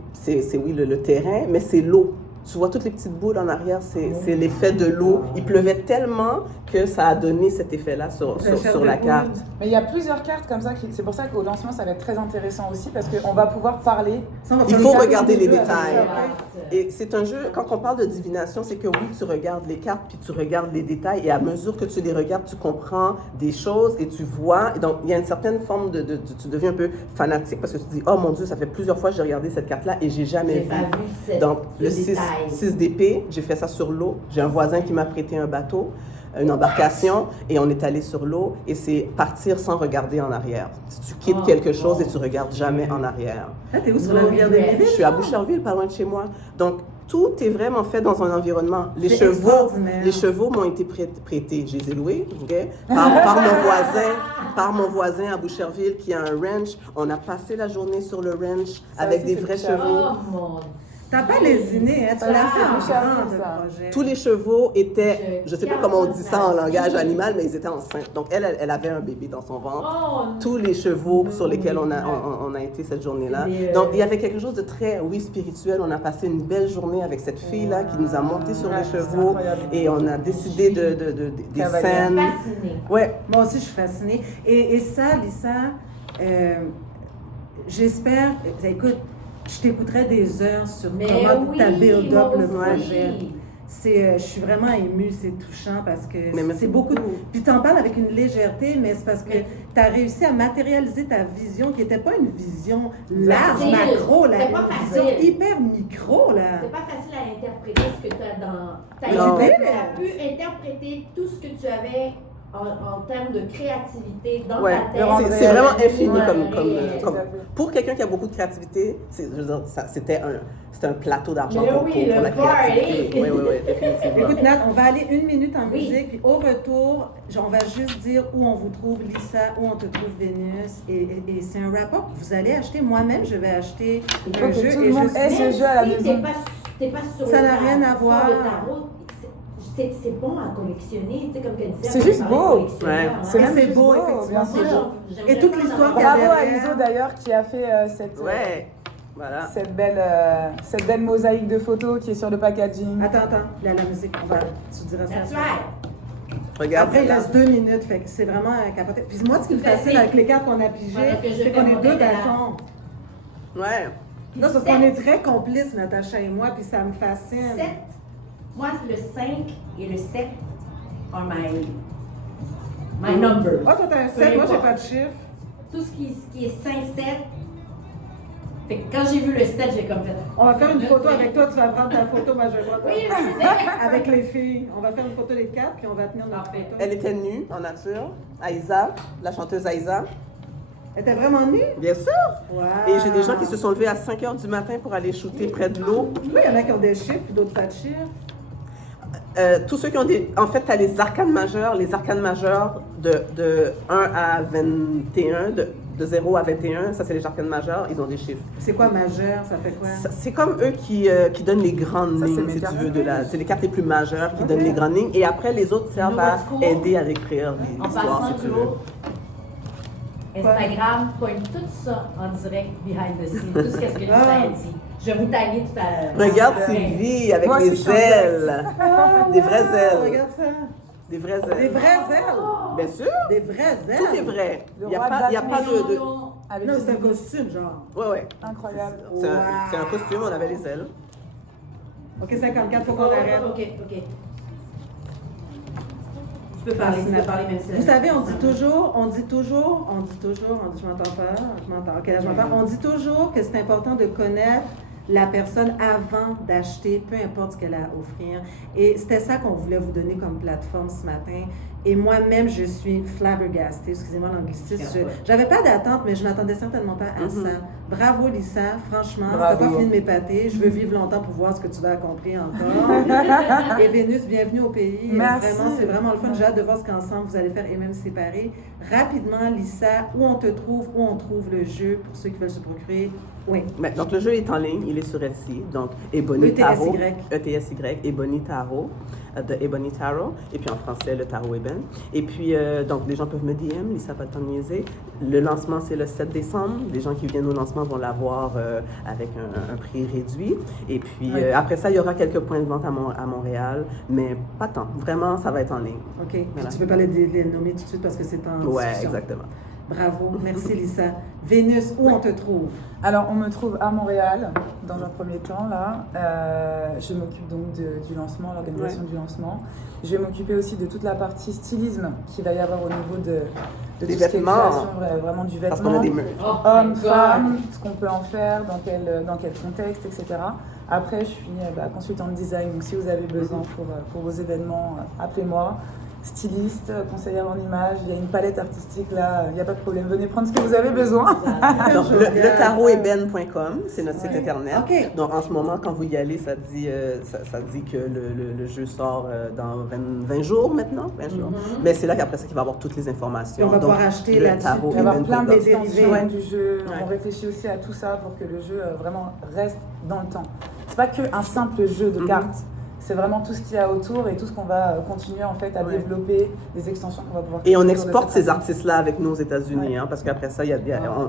oui, le terrain, mais c'est l'eau. Tu vois toutes les petites boules en arrière, c'est l'effet de l'eau. Il pleuvait tellement que ça a donné cet effet-là sur la carte. Mais il y a plusieurs cartes comme ça, c'est pour ça qu'au lancement, ça va être très intéressant aussi, parce qu'on va pouvoir parler. Il faut regarder les détails. Et c'est un jeu, quand on parle de divination, c'est que oui, tu regardes les cartes, puis tu regardes les détails, et à mesure que tu les regardes, tu comprends des choses, et tu vois. Et donc, il y a une certaine forme tu deviens un peu fanatique, parce que tu te dis, oh mon Dieu, ça fait plusieurs fois que j'ai regardé cette carte-là, et j'ai jamais vu. Donc, le 6 d'épée, j'ai fait ça sur l'eau. J'ai un voisin qui m'a prêté un bateau, une embarcation, et on est allé sur l'eau, et c'est partir sans regarder en arrière. Si tu quittes quelque chose et tu regardes jamais en arrière. Ah, t'es où sur la rivière des Mille? Je suis à Boucherville, pas loin de chez moi. Donc, tout est vraiment fait dans un environnement. Les chevaux m'ont été prêtés. Je les ai loués, par mon voisin à Boucherville qui a un ranch. On a passé la journée sur le ranch avec des vrais chevaux. Oh mon Dieu! T'as pas lésiné, hein? Tu l'as fait en projet. Tous les chevaux étaient, je sais pas comment on dit ça en langage animal, mais ils étaient enceintes. Donc, elle avait un bébé dans son ventre. Tous les chevaux sur lesquels on a été cette journée-là. Donc, il y avait quelque chose de très, spirituel. On a passé une belle journée avec cette fille-là qui nous a monté sur les chevaux et on a décidé des scènes. Ouais. Moi aussi, je suis fascinée. Et ça, Lisa, j'espère, écoute, je t'écouterais des heures sur comment tu as build up le projet. Je suis vraiment émue, c'est touchant parce que c'est beaucoup de... Puis tu en parles avec une légèreté, mais c'est parce que tu as réussi à matérialiser ta vision qui n'était pas une vision large, macro, une vision hyper micro. Là. C'est pas facile à interpréter ce que tu as dans... Tu as pu interpréter tout ce que tu avais en termes de créativité dans ta tête. C'est vraiment infini comme pour quelqu'un qui a beaucoup de créativité, c'était un plateau d'argent pour la créativité. Oui, définitivement. Écoute Nat, on va aller 1 minute en musique, puis au retour, on va juste dire où on vous trouve Lisa, où on te trouve Vénus, et c'est un wrap-up que vous allez acheter. Moi-même, je vais acheter un jeu. Tout le monde ait ce jeu à la maison. T'es pas sur ça n'a rien à voir. C'est bon à collectionner, tu sais, comme qu'elle disait. C'est juste beau. C'est beau, effectivement. Et toute l'histoire qu'il y a derrière. Bravo à Iso d'ailleurs qui a fait cette belle mosaïque de photos qui est sur le packaging. Attends, la musique, tu diras ça. That's right. Regarde. Après, il reste 2 minutes, fait que c'est vraiment capoté. Puis moi, ce qui me fascine avec les cartes qu'on a pigées, c'est qu'on est 2 bâtons. Ouais. Là, c'est qu'on est très complices, Natacha et moi, puis ça me fascine. 7. Moi, le 5 et le 7 are my numbers. Oh, toi, t'as un 7, moi, j'ai pas de chiffre. Tout ce qui est 5, 7. Fait que quand j'ai vu le 7, j'ai comme fait. On va faire une photo avec toi, tu vas prendre ta photo, moi je vais prendre ta photo. Avec les filles. On va faire une photo des 4, puis on va tenir notre photo. Elle était nue, en nature. Aïza, la chanteuse Aïza. Elle était vraiment nue? Bien sûr! Wow. Et j'ai des gens qui se sont levés à 5 h du matin pour aller shooter près de l'eau. Oui, il y en a qui ont des chiffres, puis d'autres pas de chiffres. Tous ceux qui ont des... En fait, tu as les arcanes majeures. Les arcanes majeures de 1 à 21, de 0 à 21, ça c'est les arcanes majeures, ils ont des chiffres. C'est quoi majeur? Ça fait quoi? C'est comme eux qui donnent les grandes lignes, si tu veux. C'est les cartes les plus majeures qui donnent les grandes lignes. Et après, les autres servent à aider à écrire l'histoire, si tu veux. Instagram pointe tout ça en direct behind the scenes, tout ce que Lisa a dit. Je vais vous taguer tout à l'heure. Regarde Sylvie avec les ailes. Des vraies ailes. Regarde ça. Des vraies ailes. Des vraies ailes. Bien sûr. Des vraies ailes. Tout est vrai. Il n'y a pas de... Non, c'est un costume, genre. Ouais. Incroyable. C'est un costume, on avait les ailes. OK, 54, faut qu'on arrête. OK. Tu peux parler même si... Vous savez, on dit toujours, je m'entends pas, OK, là, je m'entends. On dit toujours que c'est important de connaître la personne avant d'acheter, peu importe ce qu'elle a à offrir. Et c'était ça qu'on voulait vous donner comme plateforme ce matin. Et moi-même, je suis flabbergastée, excusez-moi l'anglicisme. J'avais pas d'attente, mais je m'attendais certainement pas à ça. Bravo, Lisa, franchement, t'as pas fini de m'épater. Je veux vivre longtemps pour voir ce que tu vas accomplir encore. Et Vénus, bienvenue au pays. Merci. Vraiment, c'est vraiment le fun. J'ai hâte de voir ce qu'ensemble vous allez faire et même séparer. Rapidement, Lisa, où on te trouve, où on trouve le jeu pour ceux qui veulent se procurer. Oui. Donc, le jeu est en ligne, il est sur Etsy. Donc, Ebony Tarot. ETSY, Ebony Tarot, de Ebony Tarot. Et puis en français, le Tarot Eben. Et puis, donc, les gens peuvent me DM, Lisa pas le temps de niaiser. Le lancement, c'est le 7 décembre. Les gens qui viennent au lancement vont l'avoir avec un prix réduit. Et puis, après ça, il y aura quelques points de vente à Montréal, mais pas tant. Vraiment, ça va être en ligne. OK. Voilà. Tu peux pas les nommer tout de suite parce que c'est en discussion. Oui, exactement. Bravo. Merci, Lisa. Vénus, où on te trouve? Alors, on me trouve à Montréal, dans un premier temps, là. Je m'occupe donc du lancement, l'organisation du lancement. Je vais m'occuper aussi de toute la partie stylisme qu'il va y avoir au niveau de tout ce qui est création, vraiment du vêtement. Parce qu'on a des merch. Hommes, femmes, ce qu'on peut en faire, dans quel contexte, etc. Après, je suis consultante design, donc si vous avez besoin pour vos événements, appelez-moi. Styliste, conseillère en images, il y a une palette artistique là, il n'y a pas de problème, venez prendre ce que vous avez besoin. Donc, le tarotetben.com, c'est notre site internet. Okay. Donc, en ce moment, quand vous y allez, ça dit que le jeu sort dans 20 jours maintenant. 20 jours. Mais c'est là qu'après ça qu'il va y avoir toutes les informations. On va pouvoir acheter là-dessus. Il va y avoir plein d'extensions du jeu. On réfléchit aussi à tout ça pour que le jeu vraiment reste dans le temps. C'est pas qu'un simple jeu de cartes. C'est vraiment tout ce qu'il y a autour et tout ce qu'on va continuer en fait à développer, des extensions qu'on va pouvoir... Et on exporte ces artistes-là avec nous aux États-Unis, parce qu'après ça,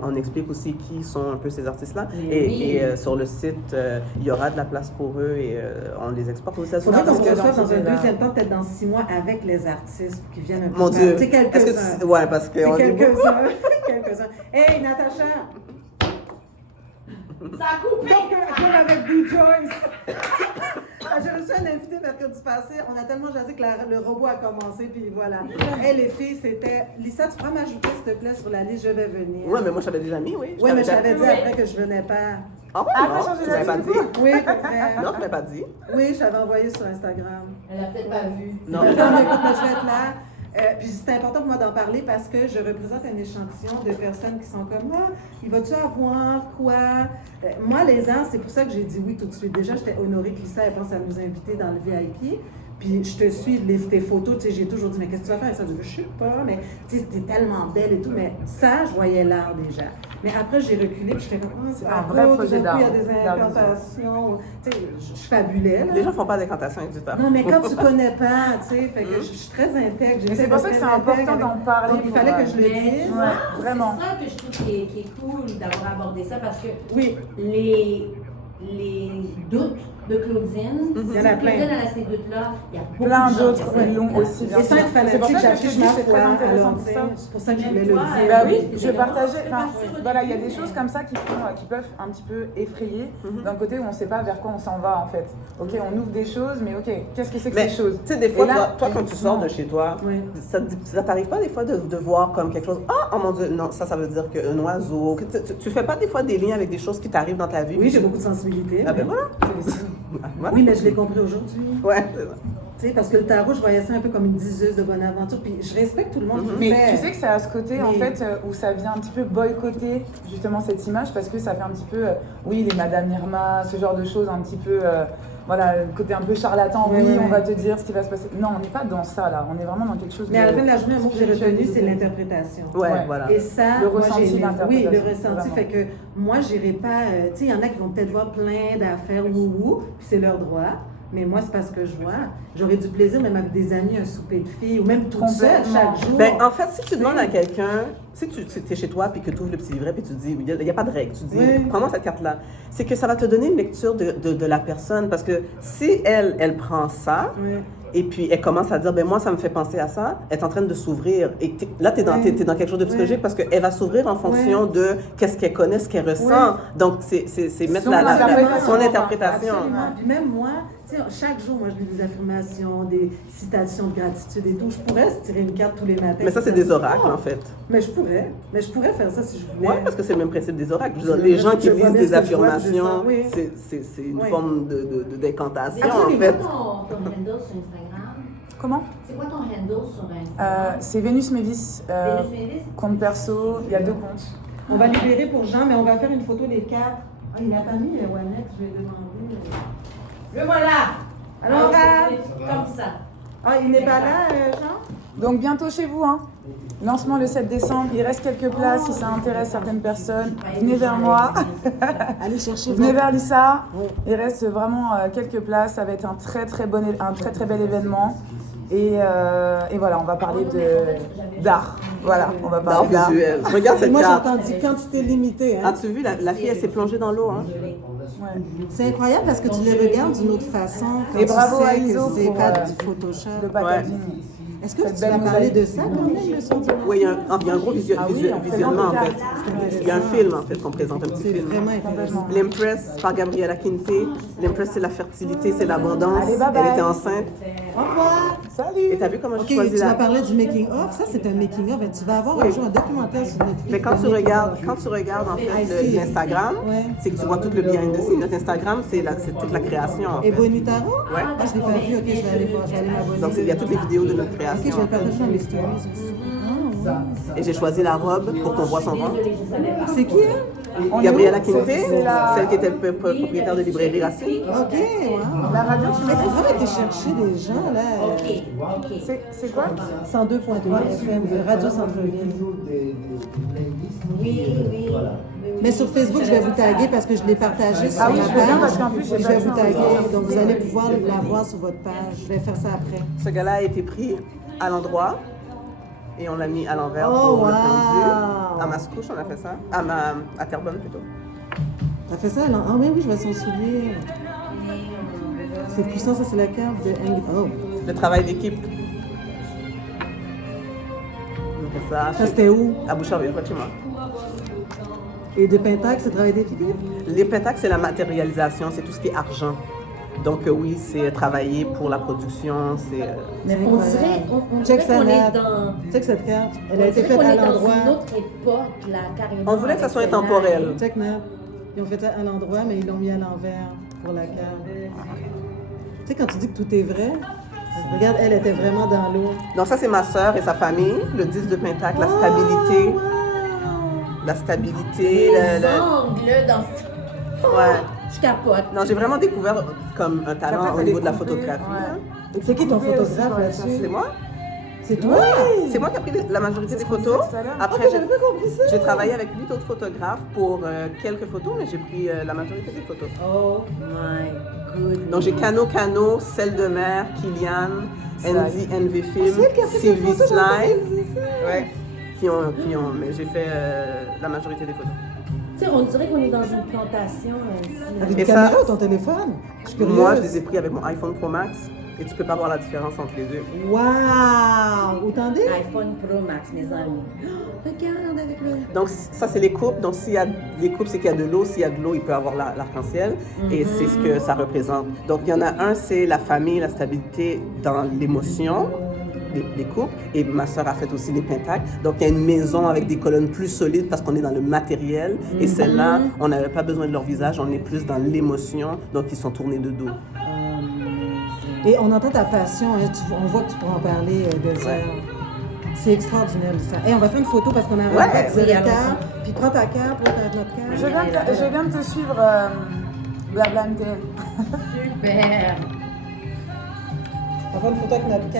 on explique aussi qui sont un peu ces artistes-là. Et sur le site, il y aura de la place pour eux et on les exporte aux États-Unis. Faudrait qu'on se reçoive dans un deuxième temps, peut-être dans 6 mois, avec les artistes qui viennent un peu... Mon Dieu! C'est quelques-uns. Ouais, parce que... Quelques-uns. Hey, Natacha! Ça a coupé! Comme avec Bee Joyce! J'ai reçu un invité mercredi passé. On a tellement jasé que le robot a commencé, puis voilà. Et les filles, c'était... Lisa, tu pourras m'ajouter, s'il te plaît, sur la liste, je vais venir. Oui, mais moi, j'avais déjà mis, oui. Oui, mais j'avais dit après que je venais pas. Ah ouais, non, tu m'avais pas dit. Oui, peut-être. Non, tu m'avais pas dit. Oui, je t'avais envoyé sur Instagram. Elle a peut-être pas vu. Non. Mais écoute, je vais être là. Puis c'est important pour moi d'en parler parce que je représente un échantillon de personnes qui sont comme moi. Il va-tu avoir quoi? Moi, les ans, c'est pour ça que j'ai dit oui tout de suite. Déjà, j'étais honorée que Lisa elle pense à nous inviter dans le VIP. Puis je te suis, tes photos, tu sais, j'ai toujours dit, mais qu'est-ce que tu vas faire avec ça? Je sais pas, mais tu sais, t'es tellement belle et tout. Mais ça, je voyais l'art déjà. Mais après, j'ai reculé, puis j'étais comme, c'est un vrai projet d'art. Il y a des incantations. Tu sais, je fabulais. Là. Les gens font pas d'incantations avec du temps. Non, mais quand tu connais pas, tu sais, fait que je suis très intègre. Mais c'est pour ça que c'est important d'en parler. Donc, il fallait que je le dise. Vraiment. C'est ça que je trouve qui est cool d'avoir abordé ça parce que oui. les doutes de Claudine, il y en a plein. Claudine a ces doutes-là, il y a beaucoup plein de d'autres gens qui l'ont aussi. Et sans être fanatique, j'affiche ma c'est très foi. intéressant pour ça. C'est pour ça que je voulais le dire. Bah oui, je partageais. Voilà, il y a des choses comme ça qui peuvent un petit peu effrayer d'un côté où on ne sait pas vers quoi on s'en va en fait. Ok, on ouvre des choses, mais ok, qu'est-ce que c'est que ces choses? Tu sais, des fois, toi, quand tu sors de chez toi, ça t'arrive pas des fois de voir comme quelque chose, oh mon Dieu, non, ça veut dire qu'un oiseau. Tu fais pas des fois des liens avec des choses qui t'arrivent dans ta vie? Oui, j'ai beaucoup de sensibilité. Ah ben voilà. Oui, mais je l'ai compris aujourd'hui. Ouais, c'est ça. Tu sais, parce que le tarot, je voyais ça un peu comme une diseuse de bonne aventure. Puis je respecte tout le monde qui mais le fait. tu sais que c'est à ce côté, en fait, où ça vient un petit peu boycotter justement cette image parce que ça fait un petit peu, oui, les Madame Irma, ce genre de choses un petit peu voilà, le côté un peu charlatan, Ouais, oui, ouais. on va te dire ce qui va se passer. Non, on n'est pas dans ça là, on est vraiment dans quelque chose Mais à la fin de la journée, un mot que j'ai retenu, spiritualisé. c'est l'interprétation. Ouais, voilà. Et ça, Le moi, ressenti, j'ai aimé. Oui, l'interprétation, le ressenti vraiment. fait que moi, j'irai pas. Tu sais, il y en a qui vont peut-être voir plein d'affaires ou, puis c'est leur droit. Mais moi, c'est pas ce que je vois. J'aurais du plaisir, même avec des amis, un souper de filles, ou même toute seule Complètement. chaque jour. Ben, en fait, si tu demandes à quelqu'un, si tu es chez toi puis que tu ouvres le petit livret puis tu dis, il n'y a pas de règle, tu dis, Oui. prends-moi cette carte-là, c'est que ça va te donner une lecture de la personne parce que si elle prend ça, Oui. et puis elle commence à dire, ben moi, ça me fait penser à ça, elle est en train de s'ouvrir. Et là, tu es, dans quelque chose de psychologique parce qu'elle va s'ouvrir en fonction de qu'est-ce qu'elle connaît, ce qu'elle ressent. Donc, c'est mettre Son son interprétation. interprétation. Absolument. Puis même moi, tu sais, chaque jour, moi, je lis des affirmations, des citations de gratitude et tout. Je pourrais se tirer une carte tous les matins. Mais ça, c'est des oracles, en fait. Mais je pourrais. Mais je pourrais faire ça si je voulais. Oui, parce que c'est le même principe des oracles. Je veux dire, Je les gens qui vois bien lisent ce des que je vois, je affirmations, sens, oui. c'est une Oui. forme d'incantation, en Absolument. fait. C'est quoi ton handle sur Instagram? Comment C'est quoi ton handle sur Instagram? C'est Vénus Mévis, Vénus Mévis? compte perso, il y a 2 comptes. On va libérer pour Jean, mais on va faire une photo des quatre. Ah, il n'a pas mis Wanex, je vais demander. Le voilà! Alors, Comme ça. Ah, il n'est pas là, Jean? Donc bientôt chez vous, hein. Lancement le 7 décembre, il reste quelques places si ça intéresse certaines personnes. Venez vers moi, Allez chercher venez vers Lisa. Il reste vraiment quelques places, ça va être un très très bel événement. Et voilà, on va parler d'art. Voilà, on va D'art parler d'art. visuel. Regarde cette Moi, j'ai carte. entendu quantité limitée. Hein? As-tu vu, la fille, elle s'est plongée dans l'eau, hein? Ouais. C'est incroyable parce que tu les regardes d'une autre façon. Quand Et tu bravo sais à que Iso c'est pour, pas le du Photoshop. packaging. Est-ce que cette tu vas belle parler mosaïque. de ça quand même, le son du Oui, il y a un gros Ah oui, on présente visionnement, en le fait. cadre. Il y a un film, en fait, qu'on présente, un petit C'est film. vraiment intéressant. L'Impress par Gabriela Quinte. L'Impress, c'est la fertilité, c'est l'abondance. Allez, bye bye. Elle était enceinte. Au revoir. Salut. Et t'as vu comment Ok, j'ai choisi tu vas la... parler du making-of. Ça, c'est un making-of. Tu vas avoir un jour un documentaire sur Netflix. Mais quand de tu regardes en I fait see. l'Instagram, Ouais. c'est que tu vois tout le behind the scenes. Notre Instagram, c'est toute la création, en Et fait. Bonutaro? Ouais. Ah, je l'ai pas vu. Ok, je vais aller voir. Je vais aller m'abonner. Donc, il y a toutes les vidéos de notre Ok, création. je vais en le fait. partager dans mes stories aussi. Et j'ai choisi la robe pour qu'on voit son ventre. Désolée, je savais pas. C'est qui, elle? On est Gabriela où? Quinte, C'est la- celle qui était propriétaire de librairie Racine. Ok, wow. La radio, tu Mais t'as m'as vraiment été chercher des gens, là. Ok. C'est quoi 102.3 FM, Radio Centre-Ville. Oui. Mais sur Facebook, je vais vous taguer parce que je l'ai partagé sur Ah oui, ma je veux bien, parce page. qu'en plus, j'ai Et je pas vais vu vous taguer, encore. donc vous allez pouvoir la voir sur votre page. Je vais faire ça après. Ce gars-là a été pris à l'endroit et on l'a mis à l'envers Oh, pour le wow. pendu. À Mascouche, on a fait ça. À Terrebonne, plutôt. T'as fait ça, là? Ah oui, oui, je vois son soulier. C'est puissant, ça, c'est la carte de Andy. Oh. Le travail d'équipe. On a fait ça Ça, c'était où? à Boucherville, près de chez moi. Et de Pentax, c'est travail d'équipe? Les pétacles, c'est la matérialisation, c'est tout ce qui est argent. Donc oui, c'est travailler pour la production, c'est... Mais C'est on incroyable. dirait, on Check dirait ça, qu'on Nat. est dans... Tu sais que cette carte, elle a on été dirait faite qu'on à est dans l'endroit. une autre époque, là, carrément. On voulait que ça avec soit celle-là. intemporel. Check, Nat. Ils ont fait ça à l'endroit, mais ils l'ont mis à l'envers pour la carte. Tu sais, quand tu dis que tout est vrai, regarde, elle était vraiment dans l'eau. Donc ça, c'est ma sœur et sa famille, le 10 de Pentacle, la stabilité. Oh, wow. La stabilité, Les angles dans ce... Ouais. Je capote. Non, j'ai vraiment découvert comme un talent Après, au t'as niveau de la découpé, photographie. ouais. hein. C'est qui ton Coupé aussi, photographe ouais, là-dessus? C'est moi. C'est toi? C'est moi qui ai pris la majorité des qu'on photos. disait tout à l'heure. Après, Ok, j'avais pas compris ça. j'ai travaillé avec 8 autres photographes pour quelques photos, mais j'ai pris la majorité des photos. Oh my goodness. Donc j'ai Cano, Celle de Mer, Kylian, Andy, NV Film, C'est elle qui a fait Sylvie les photos, Slime. j'avais dit ça. Ouais. Qui ont, mais j'ai fait la majorité des photos. Tu sais, on dirait qu'on est dans une plantation ici. Avec Et une ça- caméra ou ton téléphone? Je suis curieuse. Moi, je les ai pris avec mon iPhone Pro Max et tu peux pas voir la différence entre les deux. Wow! Entendez? iPhone Pro Max, mes amis. Oh, regarde avec le... Donc ça, c'est les coupes. Donc s'il y a les coupes, c'est qu'il y a de l'eau. S'il y a de l'eau, il peut avoir l'arc-en-ciel. Et c'est ce que ça représente. Donc il y en a un, c'est la famille, la stabilité dans l'émotion. Les couples, et ma soeur a fait aussi les pentacles. Donc il y a une maison avec des colonnes plus solides parce qu'on est dans le matériel. Et celle-là, on n'avait pas besoin de leur visage, on est plus dans l'émotion, donc ils sont tournés de dos. Et on entend ta passion, hein, on voit que tu pourras en parler des Ouais. heures. C'est extraordinaire, Lisa. Et on va faire une photo parce qu'on a un Ouais. rendez-vous à Oui, 10h15. Puis prends ta carte, prends notre carte. Je viens de te suivre Blabla MTL. Super. On va faire une photo avec notre camp.